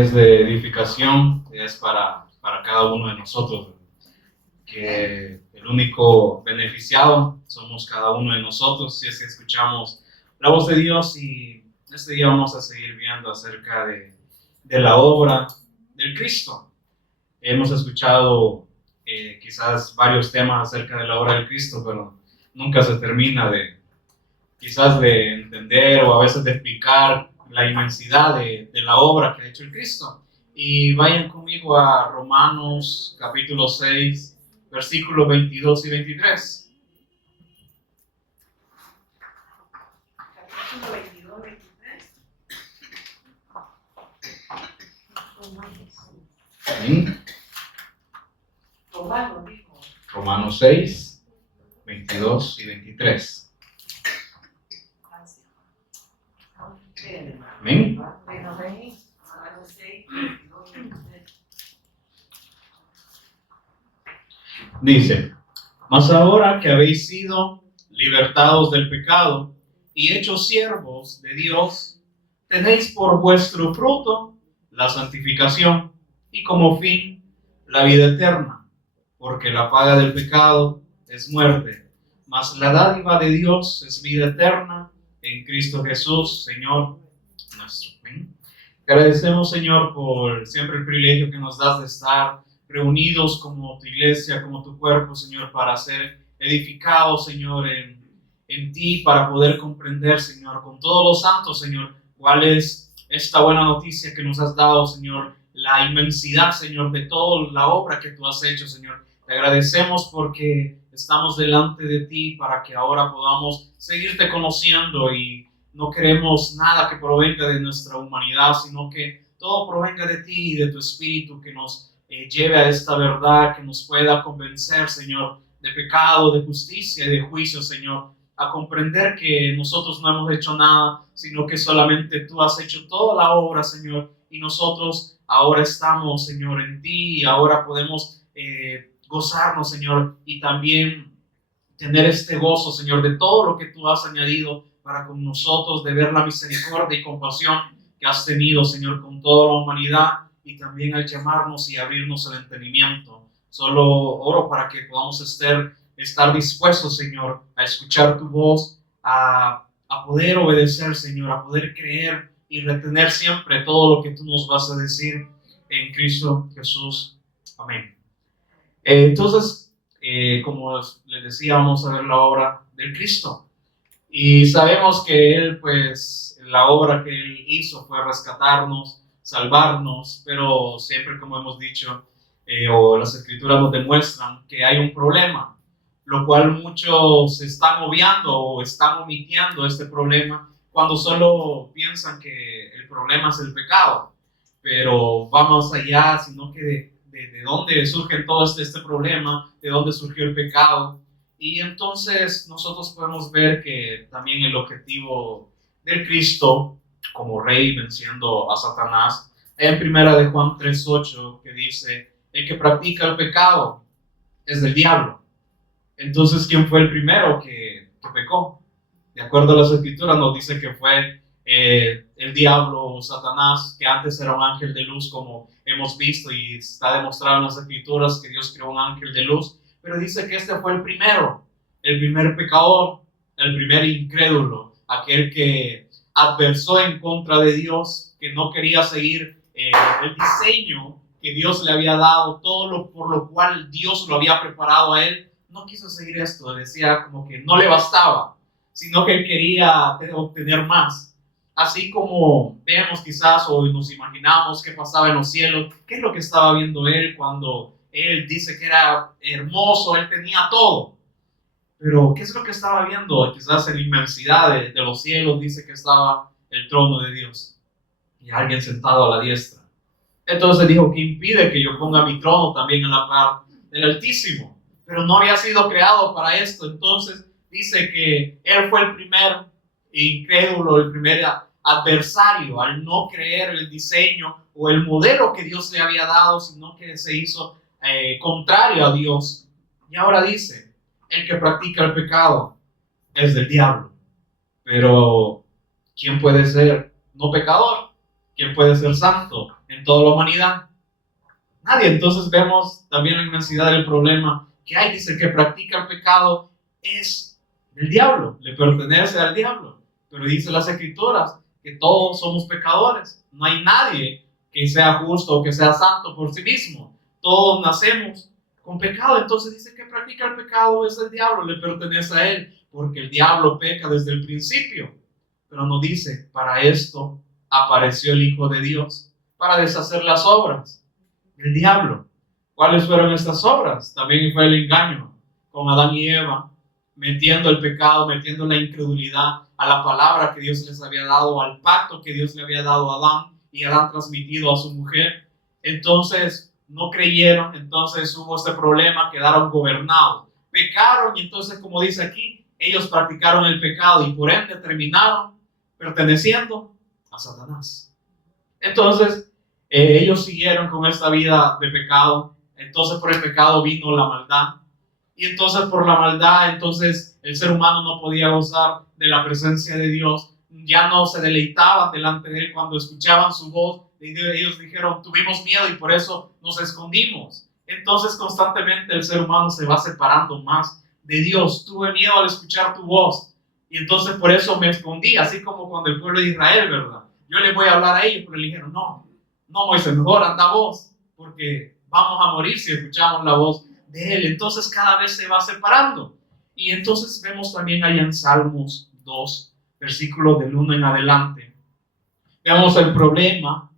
es de edificación, es para cada uno de nosotros, que el único beneficiado somos cada uno de nosotros si es que escuchamos la voz de Dios. Y este día vamos a seguir viendo acerca de la obra del Cristo. Hemos escuchado quizás varios temas acerca de la obra del Cristo, pero nunca se termina de entender o a veces de explicar la inmensidad de la obra que ha hecho el Cristo. Y vayan conmigo a Romanos capítulo 6, versículos 22 y 23. Capítulo 22, 23. ¿Sí? Romanos 6, 22 y 23. Amén. Dice: mas ahora que habéis sido libertados del pecado y hechos siervos de Dios, tenéis por vuestro fruto la santificación y como fin la vida eterna, porque la paga del pecado es muerte, mas la dádiva de Dios es vida eterna en Cristo Jesús, Señor nuestro. ¿Amén? Agradecemos, Señor, por siempre el privilegio que nos das de estar reunidos como tu iglesia, como tu cuerpo, Señor, para ser edificados, Señor, en ti, para poder comprender, Señor, con todos los santos, Señor, cuál es esta buena noticia que nos has dado, Señor, la inmensidad, Señor, de toda la obra que tú has hecho, Señor. Te agradecemos porque estamos delante de ti para que ahora podamos seguirte conociendo, y no queremos nada que provenga de nuestra humanidad, sino que todo provenga de ti y de tu Espíritu, que nos lleve a esta verdad, que nos pueda convencer, Señor, de pecado, de justicia y de juicio, Señor, a comprender que nosotros no hemos hecho nada, sino que solamente tú has hecho toda la obra, Señor, y nosotros ahora estamos, Señor, en ti, y ahora podemos gozarnos, Señor, y también tener este gozo, Señor, de todo lo que tú has añadido para con nosotros, de ver la misericordia y compasión que has tenido, Señor, con toda la humanidad, y también al llamarnos y abrirnos el entendimiento. Solo oro para que podamos estar dispuestos, Señor, a escuchar tu voz, a poder obedecer, Señor, a poder creer y retener siempre todo lo que tú nos vas a decir en Cristo Jesús. Amén. Entonces, como les decía, vamos a ver la obra del Cristo. Y sabemos que Él, pues, la obra que Él hizo fue rescatarnos, salvarnos, pero siempre, como hemos dicho, o las Escrituras nos demuestran que hay un problema, lo cual muchos están obviando o están omitiendo este problema cuando solo piensan que el problema es el pecado. Pero va más allá, sino que de dónde surge todo este problema, de dónde surgió el pecado. Y entonces nosotros podemos ver que también el objetivo del Cristo como rey venciendo a Satanás, en primera de Juan 3:8, que dice: el que practica el pecado es del diablo. Entonces, ¿quién fue el primero que pecó? De acuerdo a las Escrituras nos dice que fue el diablo, Satanás, que antes era un ángel de luz, como hemos visto, y está demostrado en las Escrituras que Dios creó un ángel de luz. Pero dice que este fue el primer pecador, el primer incrédulo, aquel que adversó en contra de Dios, que no quería seguir el diseño que Dios le había dado, por lo cual Dios lo había preparado a él. No quiso seguir esto, decía como que no le bastaba, sino que él quería obtener más. Así como vemos quizás o nos imaginamos qué pasaba en los cielos, qué es lo que estaba viendo él cuando él dice que era hermoso, él tenía todo. Pero ¿qué es lo que estaba viendo? Quizás en la inmensidad de los cielos dice que estaba el trono de Dios y alguien sentado a la diestra. Entonces dijo: ¿qué impide que yo ponga mi trono también en la par del Altísimo? Pero no había sido creado para esto. Entonces dice que él fue el primer incrédulo, el primer adversario al no creer el diseño o el modelo que Dios le había dado, sino que se hizo contrario a Dios. Y ahora dice: el que practica el pecado es del diablo. Pero ¿quién puede ser no pecador? ¿Quién puede ser santo? toda la humanidad? Nadie. Entonces vemos también la inmensidad del problema que hay. Dice que practica el pecado es del diablo, le pertenece al diablo. Pero dice las Escrituras que todos somos pecadores. No hay nadie que sea justo o que sea santo por sí mismo. Todos nacemos con pecado. Entonces dice que practica el pecado es el diablo, le pertenece a él, porque el diablo peca desde el principio. Pero no dice, para esto apareció el Hijo de Dios, para deshacer las obras del diablo. ¿Cuáles fueron estas obras? También fue el engaño con Adán y Eva, metiendo el pecado, metiendo la incredulidad a la palabra que Dios les había dado, al pacto que Dios le había dado a Adán y Adán transmitido a su mujer. Entonces no creyeron, entonces hubo este problema, quedaron gobernados, pecaron y entonces, como dice aquí, ellos practicaron el pecado y por ende terminaron perteneciendo a Satanás. Entonces ellos siguieron con esta vida de pecado. Entonces por el pecado vino la maldad. Y entonces por la maldad, entonces el ser humano no podía gozar de la presencia de Dios. Ya no se deleitaban delante de él cuando escuchaban su voz. Ellos dijeron, tuvimos miedo y por eso nos escondimos. Entonces constantemente el ser humano se va separando más de Dios. Tuve miedo al escuchar tu voz y entonces por eso me escondí, así como cuando el pueblo de Israel, ¿verdad? Yo les voy a hablar a ellos, pero le dijeron, no Moisés, mejor anda vos, porque vamos a morir si escuchamos la voz de él. Entonces cada vez se va separando. Y entonces vemos también allá en Salmos 2, versículos del 1 en adelante. Veamos el problema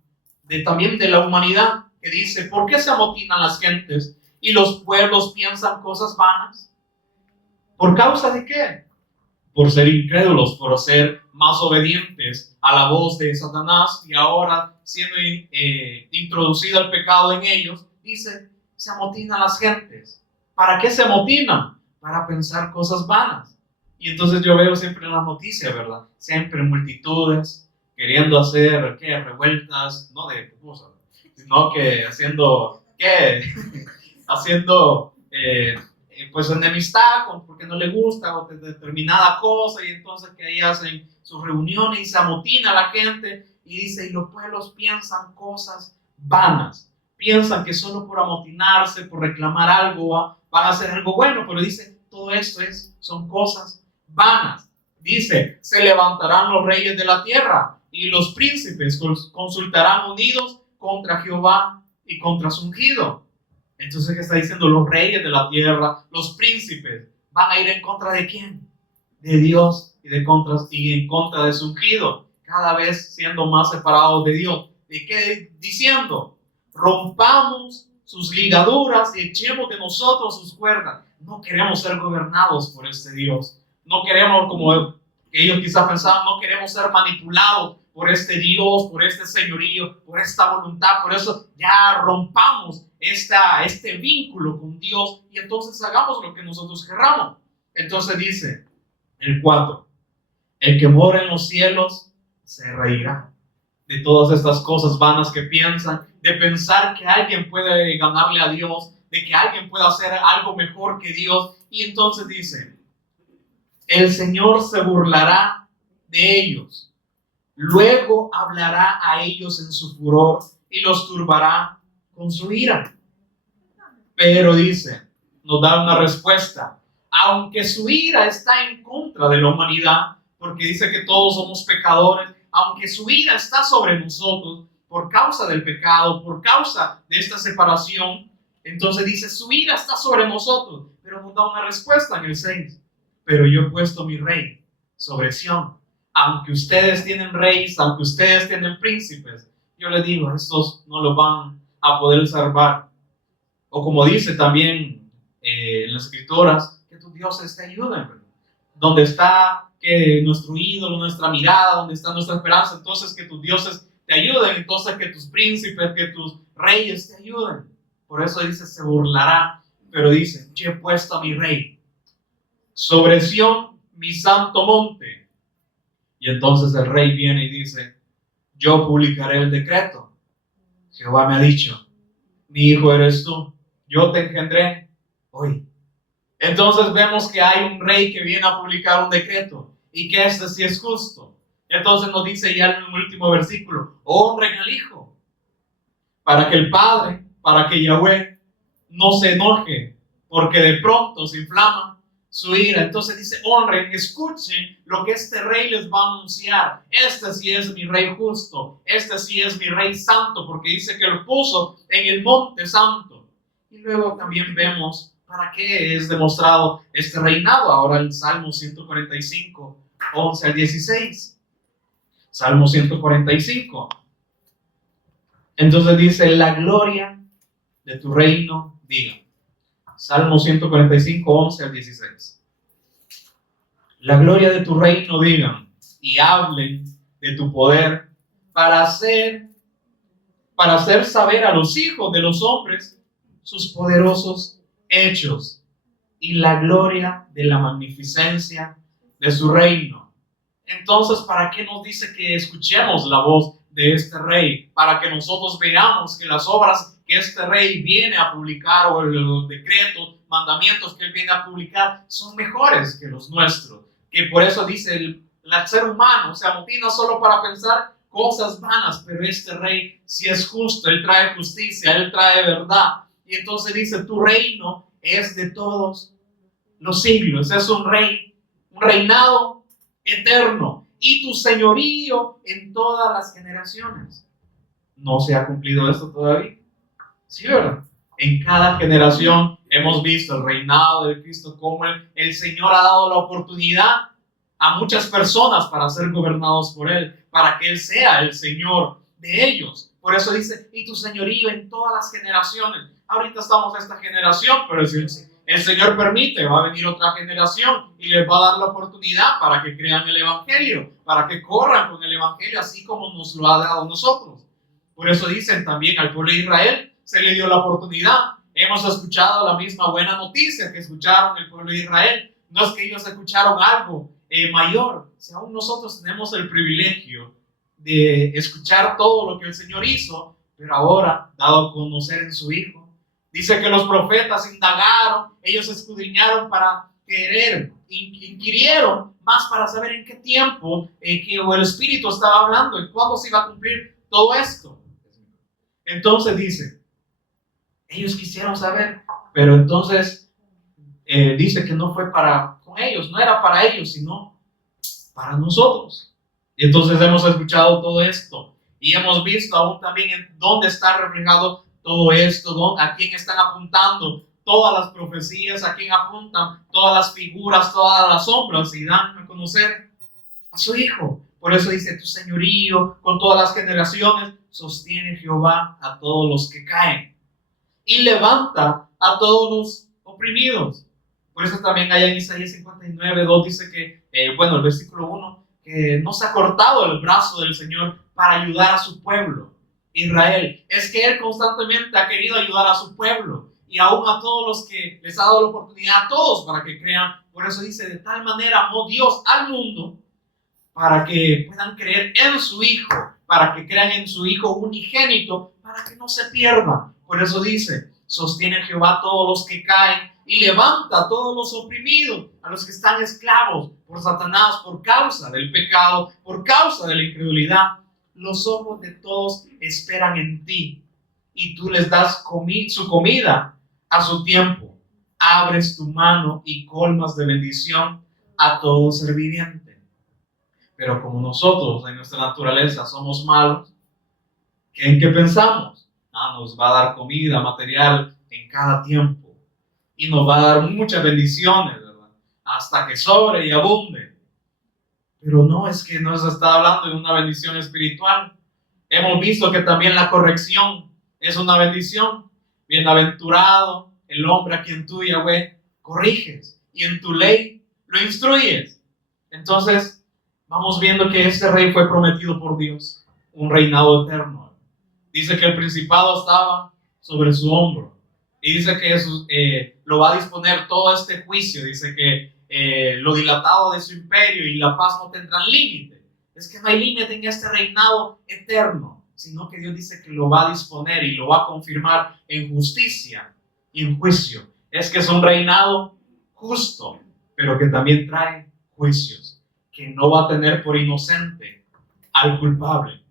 también de la humanidad, que dice, ¿por qué se amotinan las gentes y los pueblos piensan cosas vanas? ¿Por causa de qué? Por ser incrédulos, por ser más obedientes a la voz de Satanás y ahora siendo introducido el pecado en ellos, dice, se amotinan las gentes. ¿Para qué se amotinan? Para pensar cosas vanas. Y entonces yo veo siempre en las noticias, ¿verdad? Siempre multitudes queriendo hacer, ¿qué? Revueltas, no de cosas, sino que haciendo, ¿qué? haciendo, pues enemistad porque no le gusta o determinada cosa, y entonces que ahí hacen sus reuniones y se amotina la gente y dice, y los pueblos piensan cosas vanas, piensan que solo por amotinarse, por reclamar algo van a hacer algo bueno, pero dice, todo esto son cosas vanas. Dice, se levantarán los reyes de la tierra y los príncipes consultarán unidos contra Jehová y contra su ungido. Entonces, ¿qué está diciendo? Los reyes de la tierra, los príncipes, van a ir en contra de ¿quién? De Dios y en contra de su ungido, cada vez siendo más separados de Dios. ¿De qué? Diciendo, rompamos sus ligaduras y echemos de nosotros sus cuerdas. No queremos ser gobernados por este Dios. No queremos, como ellos quizás pensaban, no queremos ser manipulados por este Dios, por este señorío, por esta voluntad. Por eso ya rompamos este vínculo con Dios y entonces hagamos lo que nosotros querramos. Entonces dice el 4, el que mora en los cielos se reirá de todas estas cosas vanas que piensan, de pensar que alguien puede ganarle a Dios, de que alguien puede hacer algo mejor que Dios. Y entonces dice, el Señor se burlará de ellos, luego hablará a ellos en su furor y los turbará con su ira. Pero dice, nos da una respuesta, aunque su ira está en contra de la humanidad, porque dice que todos somos pecadores, aunque su ira está sobre nosotros por causa del pecado, por causa de esta separación, entonces dice, su ira está sobre nosotros, pero nos da una respuesta en el 6. Pero yo he puesto mi rey sobre Sión. Aunque ustedes tienen reyes, aunque ustedes tienen príncipes, yo les digo, estos no los van a poder salvar. O como dice también en las escrituras, que tus dioses te ayuden, ¿verdad? Donde está que nuestro ídolo, nuestra mirada, donde está nuestra esperanza, entonces que tus dioses te ayuden, entonces que tus príncipes, que tus reyes te ayuden. Por eso dice, se burlará, pero dice, yo he puesto a mi rey sobre Sión, mi santo monte. Y entonces el rey viene y dice, yo publicaré el decreto. Jehová me ha dicho, mi hijo eres tú, yo te engendré hoy. Entonces vemos que hay un rey que viene a publicar un decreto y que este sí es justo. Entonces nos dice ya en el último versículo, honren al hijo. para que el Padre, para que Yahweh no se enoje, porque de pronto se inflama su ira. Entonces dice, honren, escuchen lo que este rey les va a anunciar. Este sí es mi rey justo, este sí es mi rey santo, porque dice que lo puso en el monte santo. Y luego también vemos para qué es demostrado este reinado. Ahora el Salmo 145, 11 al 16. Salmo 145. Entonces dice, la gloria de tu reino, diga. Salmo 145, 11 al 16. La gloria de tu reino digan y hablen de tu poder para hacer saber a los hijos de los hombres sus poderosos hechos y la gloria de la magnificencia de su reino. Entonces, ¿para qué nos dice que escuchemos la voz de este rey? Para que nosotros veamos que las obras que este rey viene a publicar, o los decretos, mandamientos que él viene a publicar, son mejores que los nuestros. Que por eso dice el ser humano se amotina solo para pensar cosas vanas, pero este rey sí es justo, él trae justicia, él trae verdad. Y entonces dice, tu reino es de todos los siglos, es un reinado eterno, y tu señorío en todas las generaciones. ¿No se ha cumplido esto todavía? Sí, ¿verdad? En cada generación hemos visto el reinado de Cristo, como el Señor ha dado la oportunidad a muchas personas para ser gobernados por Él, para que Él sea el Señor de ellos. Por eso dice, y tu señorío en todas las generaciones. Ahorita estamos en esta generación, pero el Señor permite, va a venir otra generación y les va a dar la oportunidad para que crean el Evangelio, para que corran con el Evangelio, así como nos lo ha dado a nosotros. Por eso dicen también al pueblo de Israel, se le dio la oportunidad. Hemos escuchado la misma buena noticia que escucharon el pueblo de Israel. No es que ellos escucharon algo mayor, si aún nosotros tenemos el privilegio de escuchar todo lo que el Señor hizo, pero ahora dado a conocer en su Hijo. Dice que los profetas indagaron, ellos escudriñaron para querer, inquirieron más para saber en qué tiempo que el Espíritu estaba hablando y cuándo se iba a cumplir todo esto. Entonces dice, ellos quisieron saber, pero entonces dice que no fue con ellos, no era para ellos, sino para nosotros. Y entonces hemos escuchado todo esto y hemos visto aún también en dónde está reflejado todo esto, a quién están apuntando todas las profecías, a quién apuntan todas las figuras, todas las sombras, y dan a conocer a su Hijo. Por eso dice, tu señorío con todas las generaciones sostiene Jehová a todos los que caen y levanta a todos los oprimidos. Por eso también hay en Isaías 59, 2 dice que, el versículo 1, que no se ha cortado el brazo del Señor para ayudar a su pueblo, Israel. Es que Él constantemente ha querido ayudar a su pueblo y aún a todos los que les ha dado la oportunidad, a todos para que crean. Por eso dice, de tal manera amó Dios al mundo para que puedan creer en su Hijo, para que crean en su Hijo unigénito, para que no se pierdan. Por eso dice, sostiene Jehová a todos los que caen y levanta a todos los oprimidos, a los que están esclavos por Satanás, por causa del pecado, por causa de la incredulidad. Los ojos de todos esperan en ti y tú les das su comida a su tiempo. Abres tu mano y colmas de bendición a todo ser viviente. Pero como nosotros en nuestra naturaleza somos malos, ¿en qué pensamos? Nos va a dar comida material en cada tiempo y nos va a dar muchas bendiciones, ¿verdad? Hasta que sobre y abunde. Pero no, es que nos está hablando de una bendición espiritual. Hemos visto que también la corrección es una bendición. Bienaventurado el hombre a quien tú, Yahweh, corriges y en tu ley lo instruyes. Entonces, vamos viendo que este rey fue prometido por Dios, un reinado eterno. Dice que el principado estaba sobre su hombro y dice que lo va a disponer todo este juicio. Dice que lo dilatado de su imperio y la paz no tendrán límite. Es que no hay límite en este reinado eterno, sino que Dios dice que lo va a disponer y lo va a confirmar en justicia y en juicio. Es que es un reinado justo, pero que también trae juicios, que no va a tener por inocente al culpable,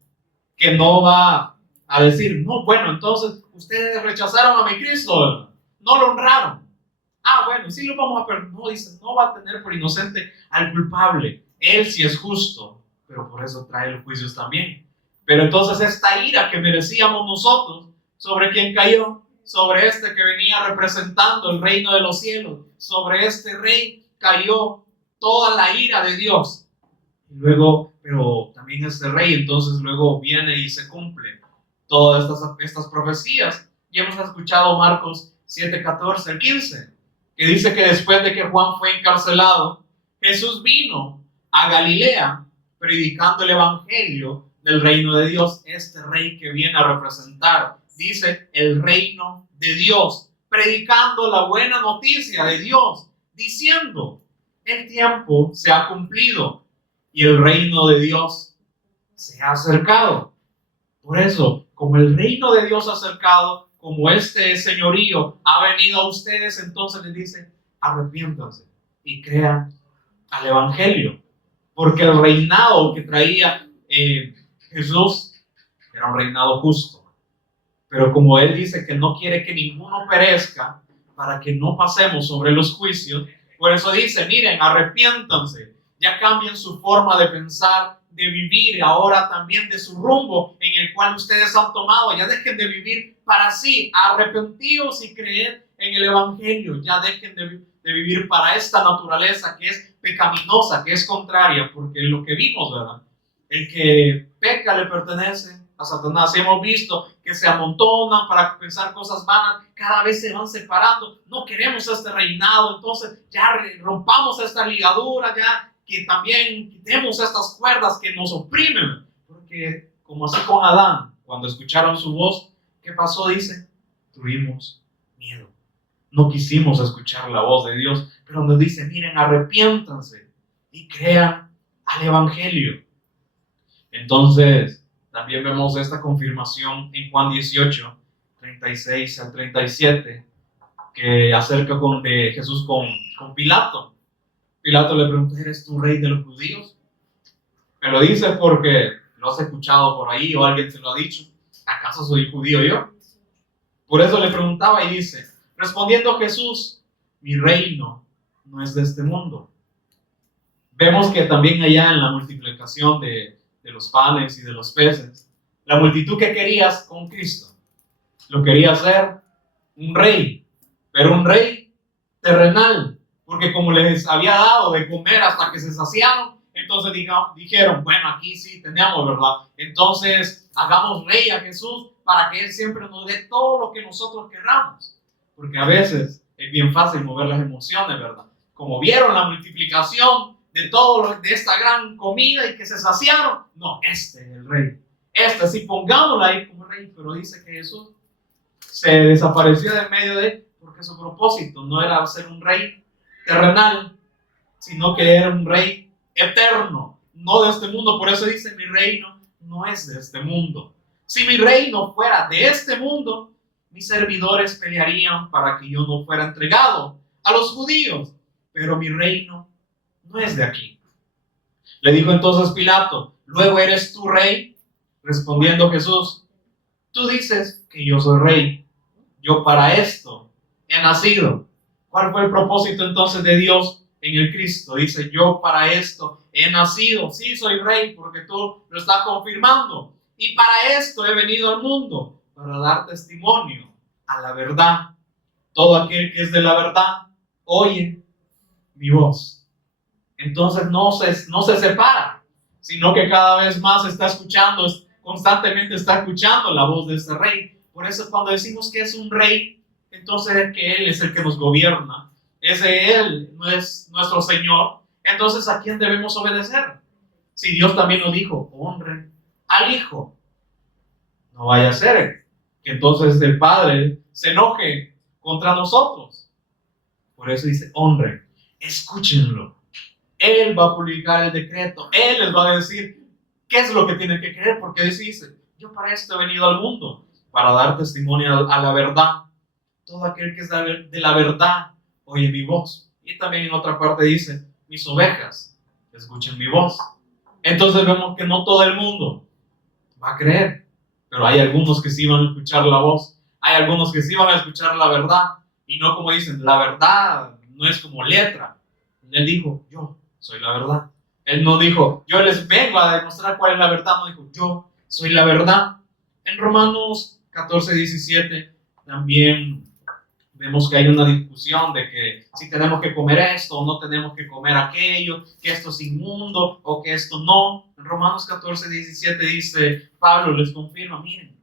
que no va a decir, no, bueno, entonces ustedes rechazaron a mi Cristo, ¿verdad? No lo honraron. Ah, bueno, sí lo vamos a perdonar. No, dice, no va a tener por inocente al culpable. Él sí es justo, pero por eso trae los juicios también. Pero entonces esta ira que merecíamos nosotros, ¿sobre quién cayó? Sobre este que venía representando el reino de los cielos. Sobre este rey cayó toda la ira de Dios. Y luego, pero también este rey entonces luego viene y se cumple todas estas profecías. Y hemos escuchado Marcos 7, 14 al 15, que dice que después de que Juan fue encarcelado, Jesús vino a Galilea predicando el evangelio del reino de Dios. Este rey que viene a representar, dice, el reino de Dios, predicando la buena noticia de Dios, diciendo, el tiempo se ha cumplido y el reino de Dios se ha acercado. Por eso, como el reino de Dios se ha acercado, como este señorío ha venido a ustedes, entonces les dice, arrepiéntanse y crean al evangelio. Porque el reinado que traía Jesús era un reinado justo. Pero como Él dice que no quiere que ninguno perezca, para que no pasemos sobre los juicios, por eso dice, miren, arrepiéntanse, ya cambien su forma de pensar, de vivir, ahora también de su rumbo en el cual ustedes han tomado, ya dejen de vivir para sí, arrepentidos y creer en el evangelio, ya dejen de vivir para esta naturaleza que es pecaminosa, que es contraria, porque lo que vimos, ¿verdad? El que peca le pertenece a Satanás. Y hemos visto que se amontonan para pensar cosas vanas, cada vez se van separando. No queremos este reinado, entonces ya rompamos esta ligadura, ya que también quitemos estas cuerdas que nos oprimen. Porque como así con Adán, cuando escucharon su voz, ¿qué pasó? Dice, tuvimos miedo. No quisimos escuchar la voz de Dios, pero nos dice, miren, arrepiéntanse y crean al evangelio. Entonces, también vemos esta confirmación en Juan 18, 36 al 37, que acerca de Jesús con Pilato. Pilato le preguntó, ¿eres tú rey de los judíos? Me lo dices porque lo has escuchado por ahí o alguien te lo ha dicho. ¿Acaso soy judío yo? Por eso le preguntaba y dice, respondiendo Jesús, mi reino no es de este mundo. Vemos que también allá en la multiplicación de los panes y de los peces, la multitud que querías con Cristo, lo quería hacer un rey, pero un rey terrenal, porque como les había dado de comer hasta que se saciaron, entonces dijeron, bueno, aquí sí tenemos, ¿verdad? Entonces hagamos rey a Jesús para que Él siempre nos dé todo lo que nosotros querramos, porque a veces es bien fácil mover las emociones, ¿verdad? Como vieron la multiplicación de de esta gran comida y que se saciaron, no, este es el rey, este sí pongámoslo ahí como rey, pero dice que Jesús se desapareció de medio de, porque su propósito no era ser un rey terrenal, sino que era un rey eterno, no de este mundo. Por eso dice, mi reino no es de este mundo. Si mi reino fuera de este mundo, mis servidores pelearían para que yo no fuera entregado a los judíos, pero mi reino no es de aquí. Le dijo entonces Pilato, ¿luego eres tú rey? Respondiendo Jesús, tú dices que yo soy rey. Yo para esto he nacido. ¿Cuál fue el propósito entonces de Dios en el Cristo? Dice, yo para esto he nacido. Sí, soy rey porque tú lo estás confirmando. Y para esto he venido al mundo, para dar testimonio a la verdad. Todo aquel que es de la verdad, oye mi voz. Entonces no se separa, sino que cada vez más está escuchando, constantemente está escuchando la voz de este rey. Por eso cuando decimos que es un rey, entonces es que Él es el que nos gobierna, Él no es nuestro Señor. Entonces, ¿a quién debemos obedecer? Si Dios también nos dijo, honren al Hijo, no vaya a ser que entonces el Padre se enoje contra nosotros. Por eso dice, honren, escúchenlo. Él va a publicar el decreto, Él les va a decir qué es lo que tienen que creer, porque dice, yo para esto he venido al mundo, para dar testimonio a la verdad. Todo aquel que es de la verdad, oye mi voz. Y también en otra parte dice, mis ovejas, escuchen mi voz. Entonces vemos que no todo el mundo va a creer. Pero hay algunos que sí van a escuchar la voz, hay algunos que sí van a escuchar la verdad, y no como dicen, la verdad no es como letra. Él dijo, yo soy la verdad. Él no dijo, yo les vengo a demostrar cuál es la verdad, no dijo, yo soy la verdad. En Romanos 14:17 también vemos que hay una discusión de que si tenemos que comer esto o no tenemos que comer aquello, que esto es inmundo o que esto no. En Romanos 14:17 dice, Pablo les confirma, miren,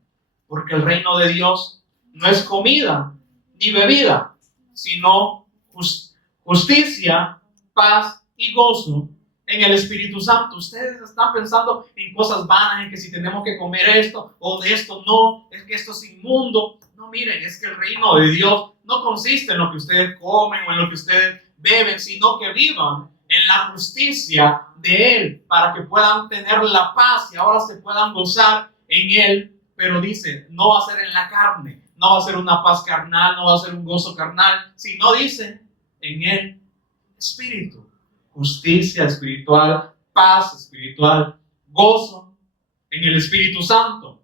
porque el reino de Dios no es comida ni bebida, sino justicia, paz y gozo en el Espíritu Santo. Ustedes están pensando en cosas vanas, en que si tenemos que comer esto o de esto no, es que esto es inmundo. No, miren, es que el reino de Dios no consiste en lo que ustedes comen o en lo que ustedes beben, sino que vivan en la justicia de Él para que puedan tener la paz y ahora se puedan gozar en Él. Pero dice, no va a ser en la carne, no va a ser una paz carnal, no va a ser un gozo carnal, sino dice en el Espíritu. Justicia espiritual, paz espiritual, gozo en el Espíritu Santo.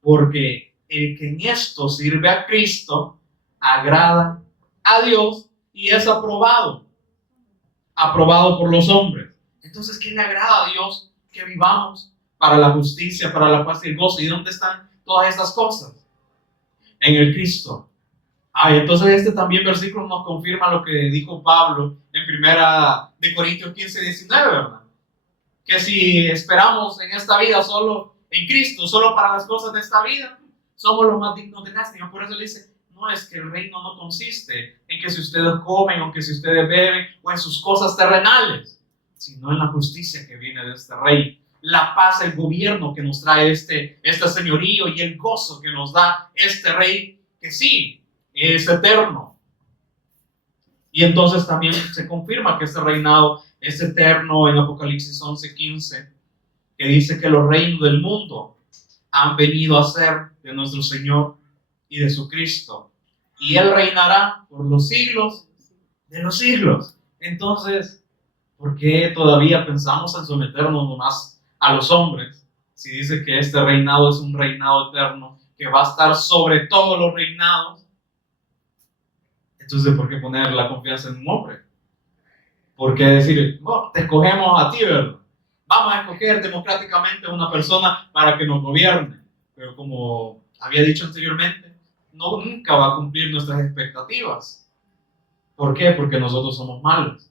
Porque el que en esto sirve a Cristo agrada a Dios y es aprobado por los hombres. Entonces, ¿qué le agrada a Dios? Que vivamos para la justicia, para la paz y el gozo. ¿Y dónde están todas estas cosas? En el Cristo. Entonces este también versículo nos confirma lo que dijo Pablo en primera de Corintios 15:19, ¿verdad? Que si esperamos en esta vida solo en Cristo, solo para las cosas de esta vida, somos los más dignos de lástima. Por eso le dice, no, es que el reino no consiste en que si ustedes comen o que si ustedes beben o en sus cosas terrenales, sino en la justicia que viene de este rey, la paz, el gobierno que nos trae este señorío y el gozo que nos da este rey que sí, es eterno. Y entonces también se confirma que este reinado es eterno en Apocalipsis 11:15, que dice que los reinos del mundo han venido a ser de nuestro Señor y de su Cristo. Y Él reinará por los siglos de los siglos. Entonces, ¿por qué todavía pensamos en someternos nomás a los hombres? Si dice que este reinado es un reinado eterno, que va a estar sobre todos los reinados. Entonces, ¿por qué poner la confianza en un hombre? ¿Por qué decir, no, te escogemos a ti, ¿verdad? Vamos a escoger democráticamente a una persona para que nos gobierne? Pero como había dicho anteriormente, nunca va a cumplir nuestras expectativas. ¿Por qué? Porque nosotros somos malos.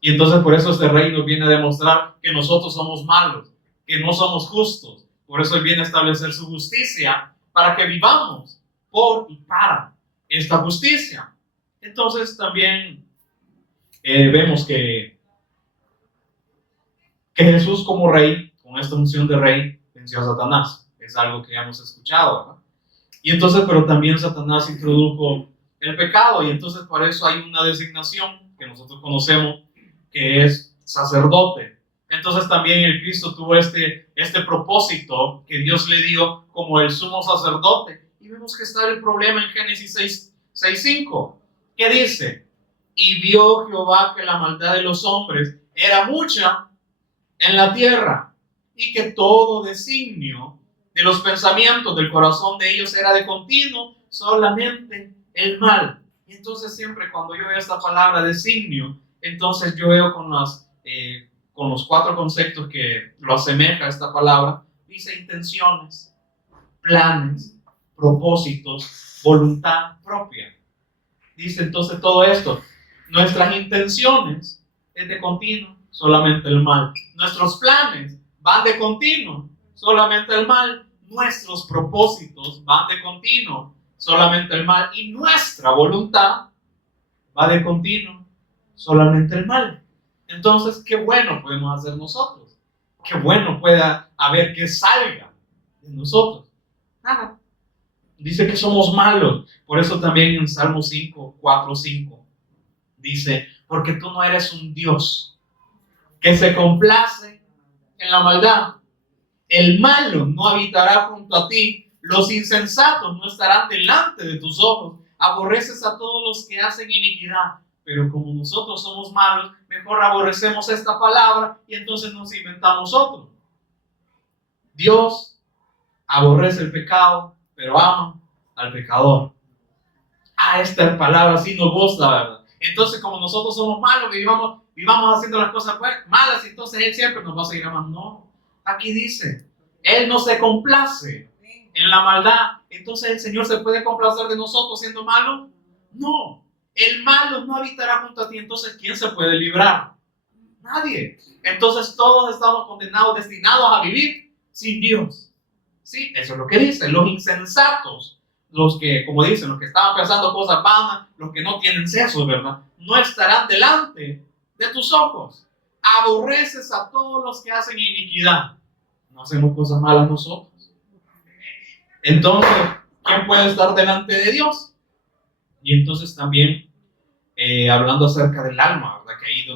Y entonces por eso este rey nos viene a demostrar que nosotros somos malos, que no somos justos. Por eso Él viene a establecer su justicia para que vivamos por y para esta justicia. Entonces también vemos que Jesús como rey, con esta unción de rey, venció a Satanás. Es algo que ya hemos escuchado, ¿verdad? Y entonces, pero también Satanás introdujo el pecado y entonces por eso hay una designación que nosotros conocemos que es sacerdote. Entonces también el Cristo tuvo este propósito que Dios le dio como el sumo sacerdote. Y vemos que está el problema en Génesis 6:5, que dice, y vio Jehová que la maldad de los hombres era mucha en la tierra y que todo designio de los pensamientos del corazón de ellos era de continuo solamente el mal. Y entonces siempre cuando yo veo esta palabra designio, entonces yo veo con los 4 conceptos que lo asemeja a esta palabra, dice intenciones, planes, propósitos, voluntad propia. Dice entonces todo esto, nuestras intenciones es de continuo solamente el mal, nuestros planes van de continuo solamente el mal, nuestros propósitos van de continuo solamente el mal y nuestra voluntad va de continuo solamente el mal. Entonces, ¿qué bueno podemos hacer nosotros? ¿Qué bueno pueda haber que salga de nosotros? Nada. Dice que somos malos. Por eso también en Salmo 4:5 dice, porque tú no eres un Dios que se complace en la maldad. El malo no habitará junto a ti, los insensatos no estarán delante de tus ojos. Aborreces a todos los que hacen iniquidad, pero como nosotros somos malos, mejor aborrecemos esta palabra y entonces nos inventamos otro. Dios aborrece el pecado, pero ama al pecador. Esta palabra sí nos gusta, ¿verdad? Entonces, como nosotros somos malos, vivamos haciendo las cosas malas, entonces Él siempre nos va a seguir amando. No, aquí dice, Él no se complace en la maldad. Entonces, ¿el Señor se puede complacer de nosotros siendo malos? No, el malo no habitará junto a ti. Entonces, ¿quién se puede librar? Nadie. Entonces, todos estamos condenados, destinados a vivir sin Dios. Sí, eso es lo que dice. Los insensatos, los que, como dicen, los que estaban pensando cosas vanas, los que no tienen sesos, ¿verdad? No estarán delante de tus ojos. Aborreces a todos los que hacen iniquidad. No hacemos cosas malas nosotros. Entonces, ¿quién puede estar delante de Dios? Y entonces también, hablando acerca del alma, ¿verdad? Que ahí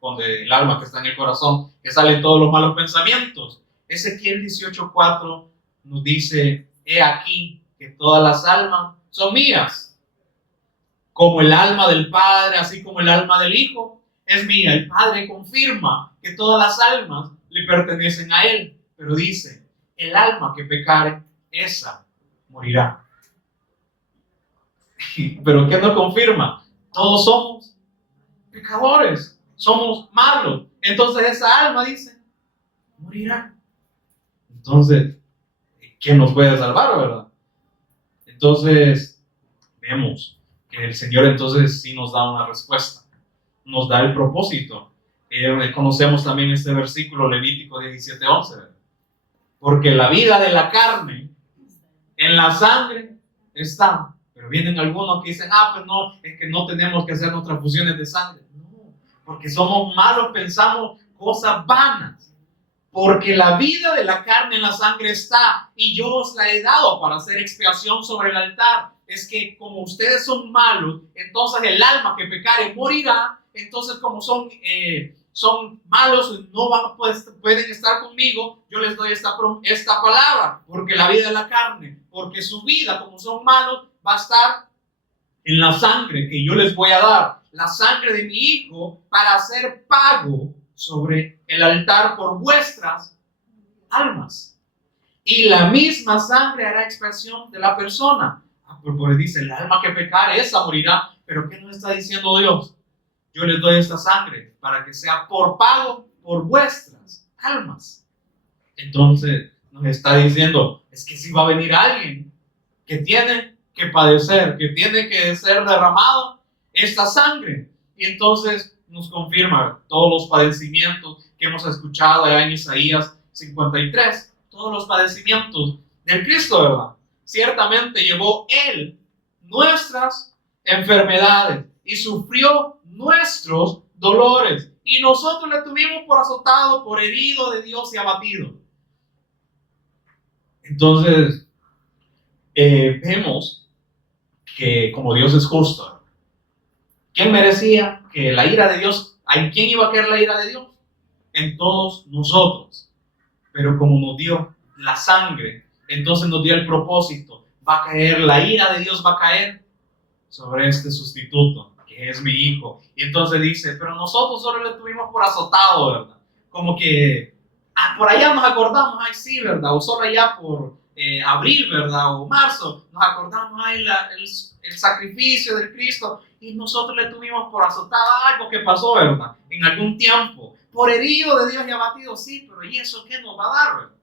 donde el alma que está en el corazón, que salen todos los malos pensamientos. Ezequiel 18:4 nos dice, he aquí que todas las almas son mías, como el alma del Padre, así como el alma del Hijo, es mía. El Padre confirma que todas las almas le pertenecen a Él, pero dice, el alma que pecare, esa morirá. ¿Pero qué nos confirma? Todos somos pecadores, somos malos. Entonces esa alma dice, morirá. Entonces, ¿quién nos puede salvar, verdad? Entonces, vemos que el Señor entonces sí nos da una respuesta, nos da el propósito. Conocemos también este versículo Levítico 17:11, porque la vida de la carne en la sangre está. Pero vienen algunos que dicen, pues no, es que no tenemos que hacer nuestras fusiones de sangre. No, porque somos malos, pensamos cosas vanas. Porque la vida de la carne en la sangre está, y yo os la he dado para hacer expiación sobre el altar. Es que como ustedes son malos, entonces el alma que pecare morirá. Entonces como son malos, no pueden estar conmigo, yo les doy esta palabra, porque la vida de la carne, porque su vida, como son malos, va a estar en la sangre que yo les voy a dar, la sangre de mi Hijo, para hacer pago sobre el altar por vuestras almas. Y la misma sangre hará expiación de la persona. Porque dice, el alma que pecare, esa morirá. Pero ¿qué nos está diciendo Dios? Yo les doy esta sangre para que sea por pago por vuestras almas. Entonces nos está diciendo, es que si va a venir alguien que tiene que padecer, que tiene que ser derramado esta sangre. Y entonces nos confirma todos los padecimientos que hemos escuchado allá en Isaías 53, todos los padecimientos del Cristo, ¿verdad? Ciertamente llevó Él nuestras enfermedades y sufrió nuestros dolores, y nosotros le tuvimos por azotado, por herido de Dios y abatido. Entonces, vemos que como Dios es justo, ¿quién merecía que la ira de Dios? ¿En quién iba a caer la ira de Dios? En todos nosotros. Pero como nos dio la sangre, entonces nos dio el propósito. Va a caer, la ira de Dios va a caer sobre este sustituto, que es mi Hijo. Y entonces dice, pero nosotros solo le tuvimos por azotado, ¿verdad? Como que por allá nos acordamos, sí, ¿verdad? O solo allá por abril, ¿verdad? O marzo, nos acordamos, el sacrificio del Cristo, y nosotros le tuvimos por azotado algo que pasó, ¿verdad? En algún tiempo, por herido de Dios y abatido, sí, pero ¿y eso qué nos va a dar, verdad?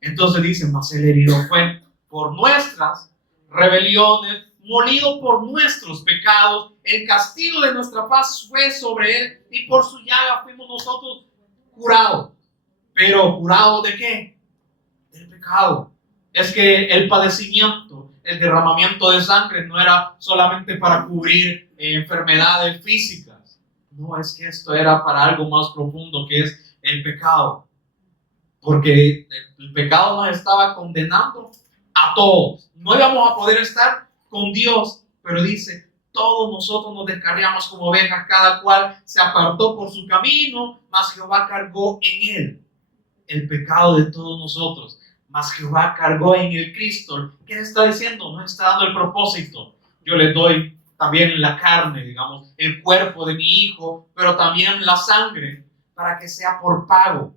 Entonces dice, mas el herido fue por nuestras rebeliones, molido por nuestros pecados, el castigo de nuestra paz fue sobre él, y por su llaga fuimos nosotros curados. ¿Pero curados de qué? Del pecado. Es que el padecimiento, el derramamiento de sangre no era solamente para cubrir enfermedades físicas. No, es que esto era para algo más profundo, que es el pecado. Porque el pecado nos estaba condenando a todos. No íbamos a poder estar con Dios, pero dice, todos nosotros nos descarriamos como ovejas, cada cual se apartó por su camino, mas Jehová cargó en él el pecado de todos nosotros. Mas Jehová cargó en el Cristo. ¿Qué está diciendo? Nos está dando el propósito. Yo le doy también la carne, digamos, el cuerpo de mi Hijo, pero también la sangre, para que sea por pago.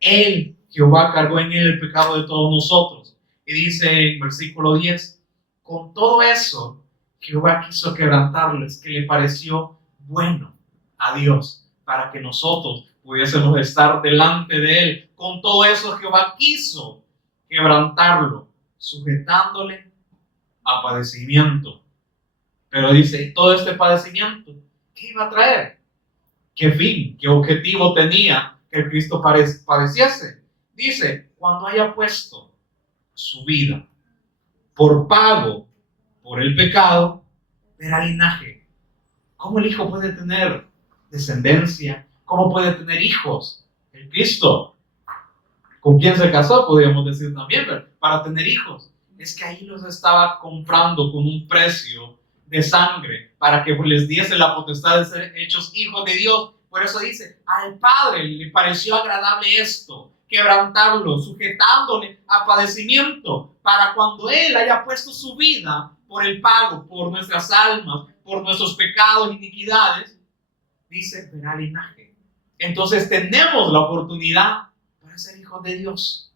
Él Jehová cargó en él el pecado de todos nosotros. Y dice en versículo 10, con todo eso, Jehová quiso quebrantarles, que le pareció bueno a Dios, para que nosotros pudiésemos estar delante de él. Con todo eso, Jehová quiso quebrantarlo, sujetándole a padecimiento. Pero dice, todo este padecimiento, ¿qué iba a traer? ¿Qué fin, qué objetivo tenía que Cristo padeciese? Dice, cuando haya puesto su vida por pago por el pecado, verá linaje. ¿Cómo el hijo puede tener descendencia? ¿Cómo puede tener hijos? El Cristo. ¿Con quién se casó? Podríamos decir también, ¿verdad? Para tener hijos. Es que ahí los estaba comprando con un precio de sangre para que les diese la potestad de ser hechos hijos de Dios. Por eso dice, al Padre le pareció agradable esto, quebrantarlo, sujetándole a padecimiento, para cuando Él haya puesto su vida por el pago, por nuestras almas, por nuestros pecados, iniquidades, dice, verá linaje. Entonces tenemos la oportunidad para ser hijos de Dios.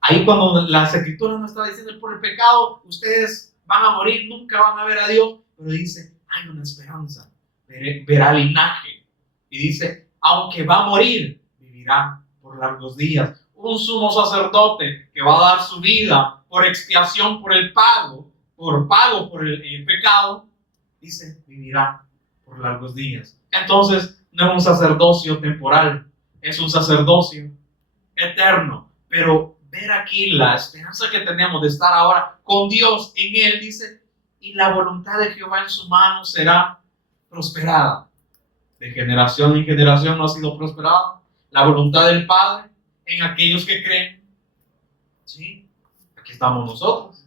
Ahí cuando las escrituras no está diciendo por el pecado, ustedes van a morir, nunca van a ver a Dios, pero dice, hay una esperanza, verá linaje. Y dice, aunque va a morir, vivirá por largos días. Un sumo sacerdote que va a dar su vida por expiación, por el pago, por el pecado, dice, vivirá por largos días. Entonces, no es un sacerdocio temporal, es un sacerdocio eterno. Pero ver aquí la esperanza que tenemos de estar ahora con Dios en Él, dice, y la voluntad de Jehová en su mano será prosperada. De generación en generación no ha sido prosperada. La voluntad del Padre en aquellos que creen. Sí, aquí estamos nosotros.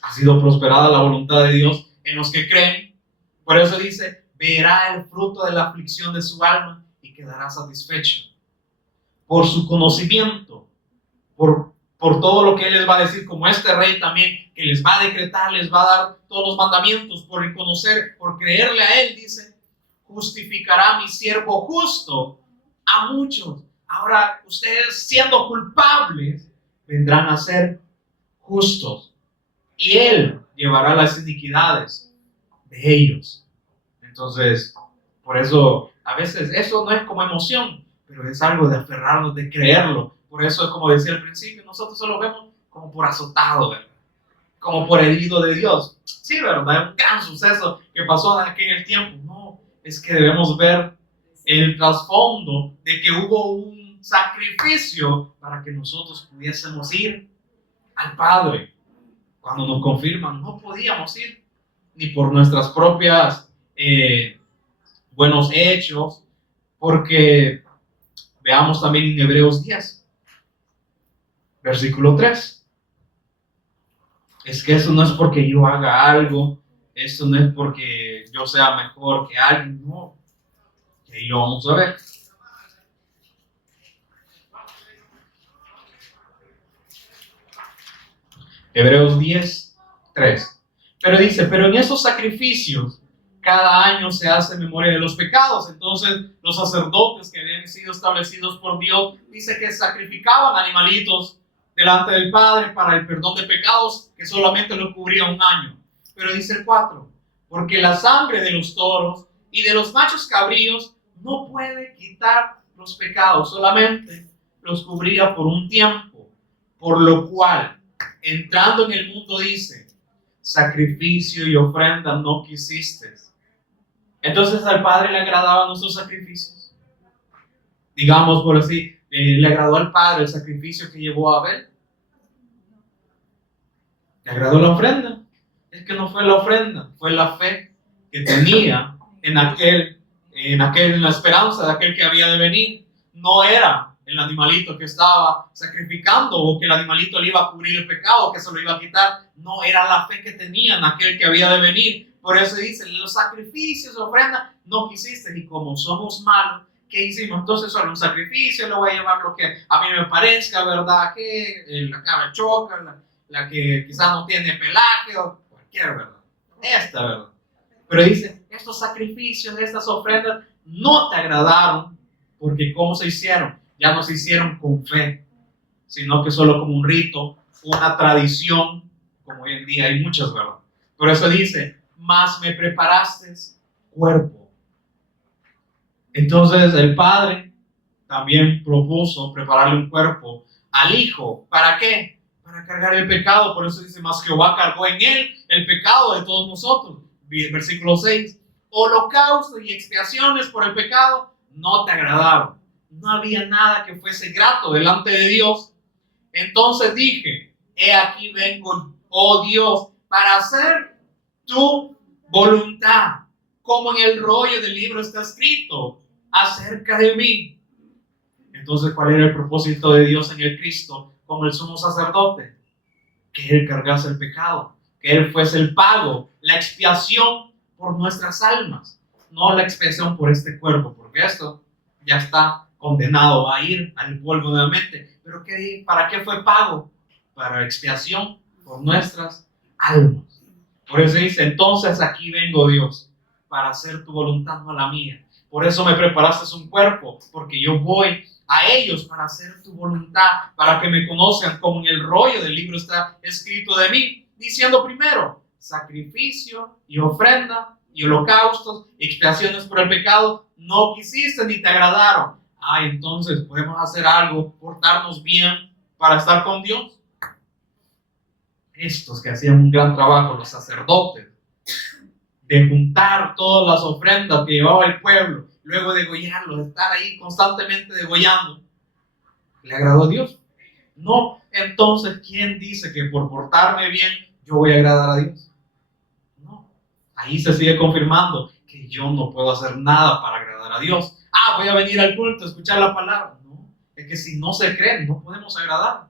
Ha sido prosperada la voluntad de Dios en los que creen. Por eso dice, verá el fruto de la aflicción de su alma y quedará satisfecho. Por su conocimiento, por todo lo que Él les va a decir, como este rey también, que les va a decretar, les va a dar todos los mandamientos, por el conocer, por creerle a Él, dice, justificará mi siervo justo a muchos. Ahora ustedes, siendo culpables, vendrán a ser justos, y Él llevará las iniquidades de ellos. Entonces, por eso, a veces eso no es como emoción, pero es algo de aferrarnos, de creerlo. Por eso es como decía al principio, nosotros solo vemos como por azotado, ¿verdad? Como por herido de Dios. Sí, ¿verdad? Un gran suceso que pasó en aquel tiempo. No, es que debemos ver el trasfondo de que hubo un sacrificio para que nosotros pudiésemos ir al Padre. Cuando nos confirman, no podíamos ir ni por nuestras propias buenos hechos, porque veamos también en Hebreos 10, versículo 3. Es que eso no es porque yo haga algo, eso no es porque yo sea mejor que alguien, no. Y ahí lo vamos a ver. Hebreos 10, 3. Pero dice, pero en esos sacrificios cada año se hace memoria de los pecados. Entonces los sacerdotes que habían sido establecidos por Dios, dice que sacrificaban animalitos delante del Padre para el perdón de pecados, que solamente lo cubría un año. Pero dice el 4, porque la sangre de los toros y de los machos cabríos no puede quitar los pecados, solamente los cubría por un tiempo, por lo cual, entrando en el mundo, dice, sacrificio y ofrenda no quisiste. Entonces al Padre le agradaban nuestros sacrificios. Digamos por así, le agradó al Padre el sacrificio que llevó a Abel. ¿Le agradó la ofrenda? Es que no fue la ofrenda, fue la fe que tenía en la esperanza de aquel que había de venir. No era el animalito que estaba sacrificando o que el animalito le iba a cubrir el pecado, que se lo iba a quitar. No, era la fe que tenía en aquel que había de venir. Por eso dice, los sacrificios, ofrendas, no quisiste. Y como somos malos, ¿qué hicimos? Entonces solo un sacrificio, le voy a llevar lo que a mí me parezca, ¿verdad? Que la cabra choca, la que quizás no tiene pelaje o cualquier, ¿verdad? Esta, ¿verdad? Pero dice, estos sacrificios, estas ofrendas no te agradaron, porque ¿cómo se hicieron? Ya no se hicieron con fe. sino que solo como un rito, una tradición, como hoy en día hay muchas, ¿verdad? Por eso dice, más me preparaste cuerpo. Entonces el Padre también propuso prepararle un cuerpo al Hijo. ¿Para qué? Para cargar el pecado. Por eso dice, más Jehová cargó en él el pecado de todos nosotros. Versículo 6. Holocausto y expiaciones por el pecado no te agradaron. No había nada que fuese grato delante de Dios. Entonces dije, he aquí vengo, oh Dios, para hacer tu voluntad, como en el rollo del libro está escrito acerca de mí. Entonces, ¿cuál era el propósito de Dios en el Cristo como el sumo sacerdote? Que Él cargase el pecado, que Él fuese el pago, la expiación por nuestras almas, no la expiación por este cuerpo, porque esto ya está condenado, va a ir al polvo nuevamente. ¿Pero qué, para qué fue pago? Para expiación por nuestras almas. Por eso dice, entonces aquí vengo, Dios, para hacer tu voluntad, no la mía. Por eso me preparaste un cuerpo, porque yo voy a ellos para hacer tu voluntad, para que me conozcan, como en el rollo del libro está escrito de mí, diciendo primero, sacrificio y ofrenda y holocaustos, expiaciones por el pecado, no quisiste ni te agradaron. Entonces podemos hacer algo, portarnos bien para estar con Dios. Estos que hacían un gran trabajo, los sacerdotes, de juntar todas las ofrendas que llevaba el pueblo, luego degollarlos, de estar ahí constantemente degollando, ¿le agradó a Dios? No. Entonces, ¿quién dice que por portarme bien yo voy a agradar a Dios? No. Ahí se sigue confirmando que yo no puedo hacer nada para agradar a Dios. Voy a venir al culto a escuchar la palabra. No, es que si no se cree, no podemos agradar.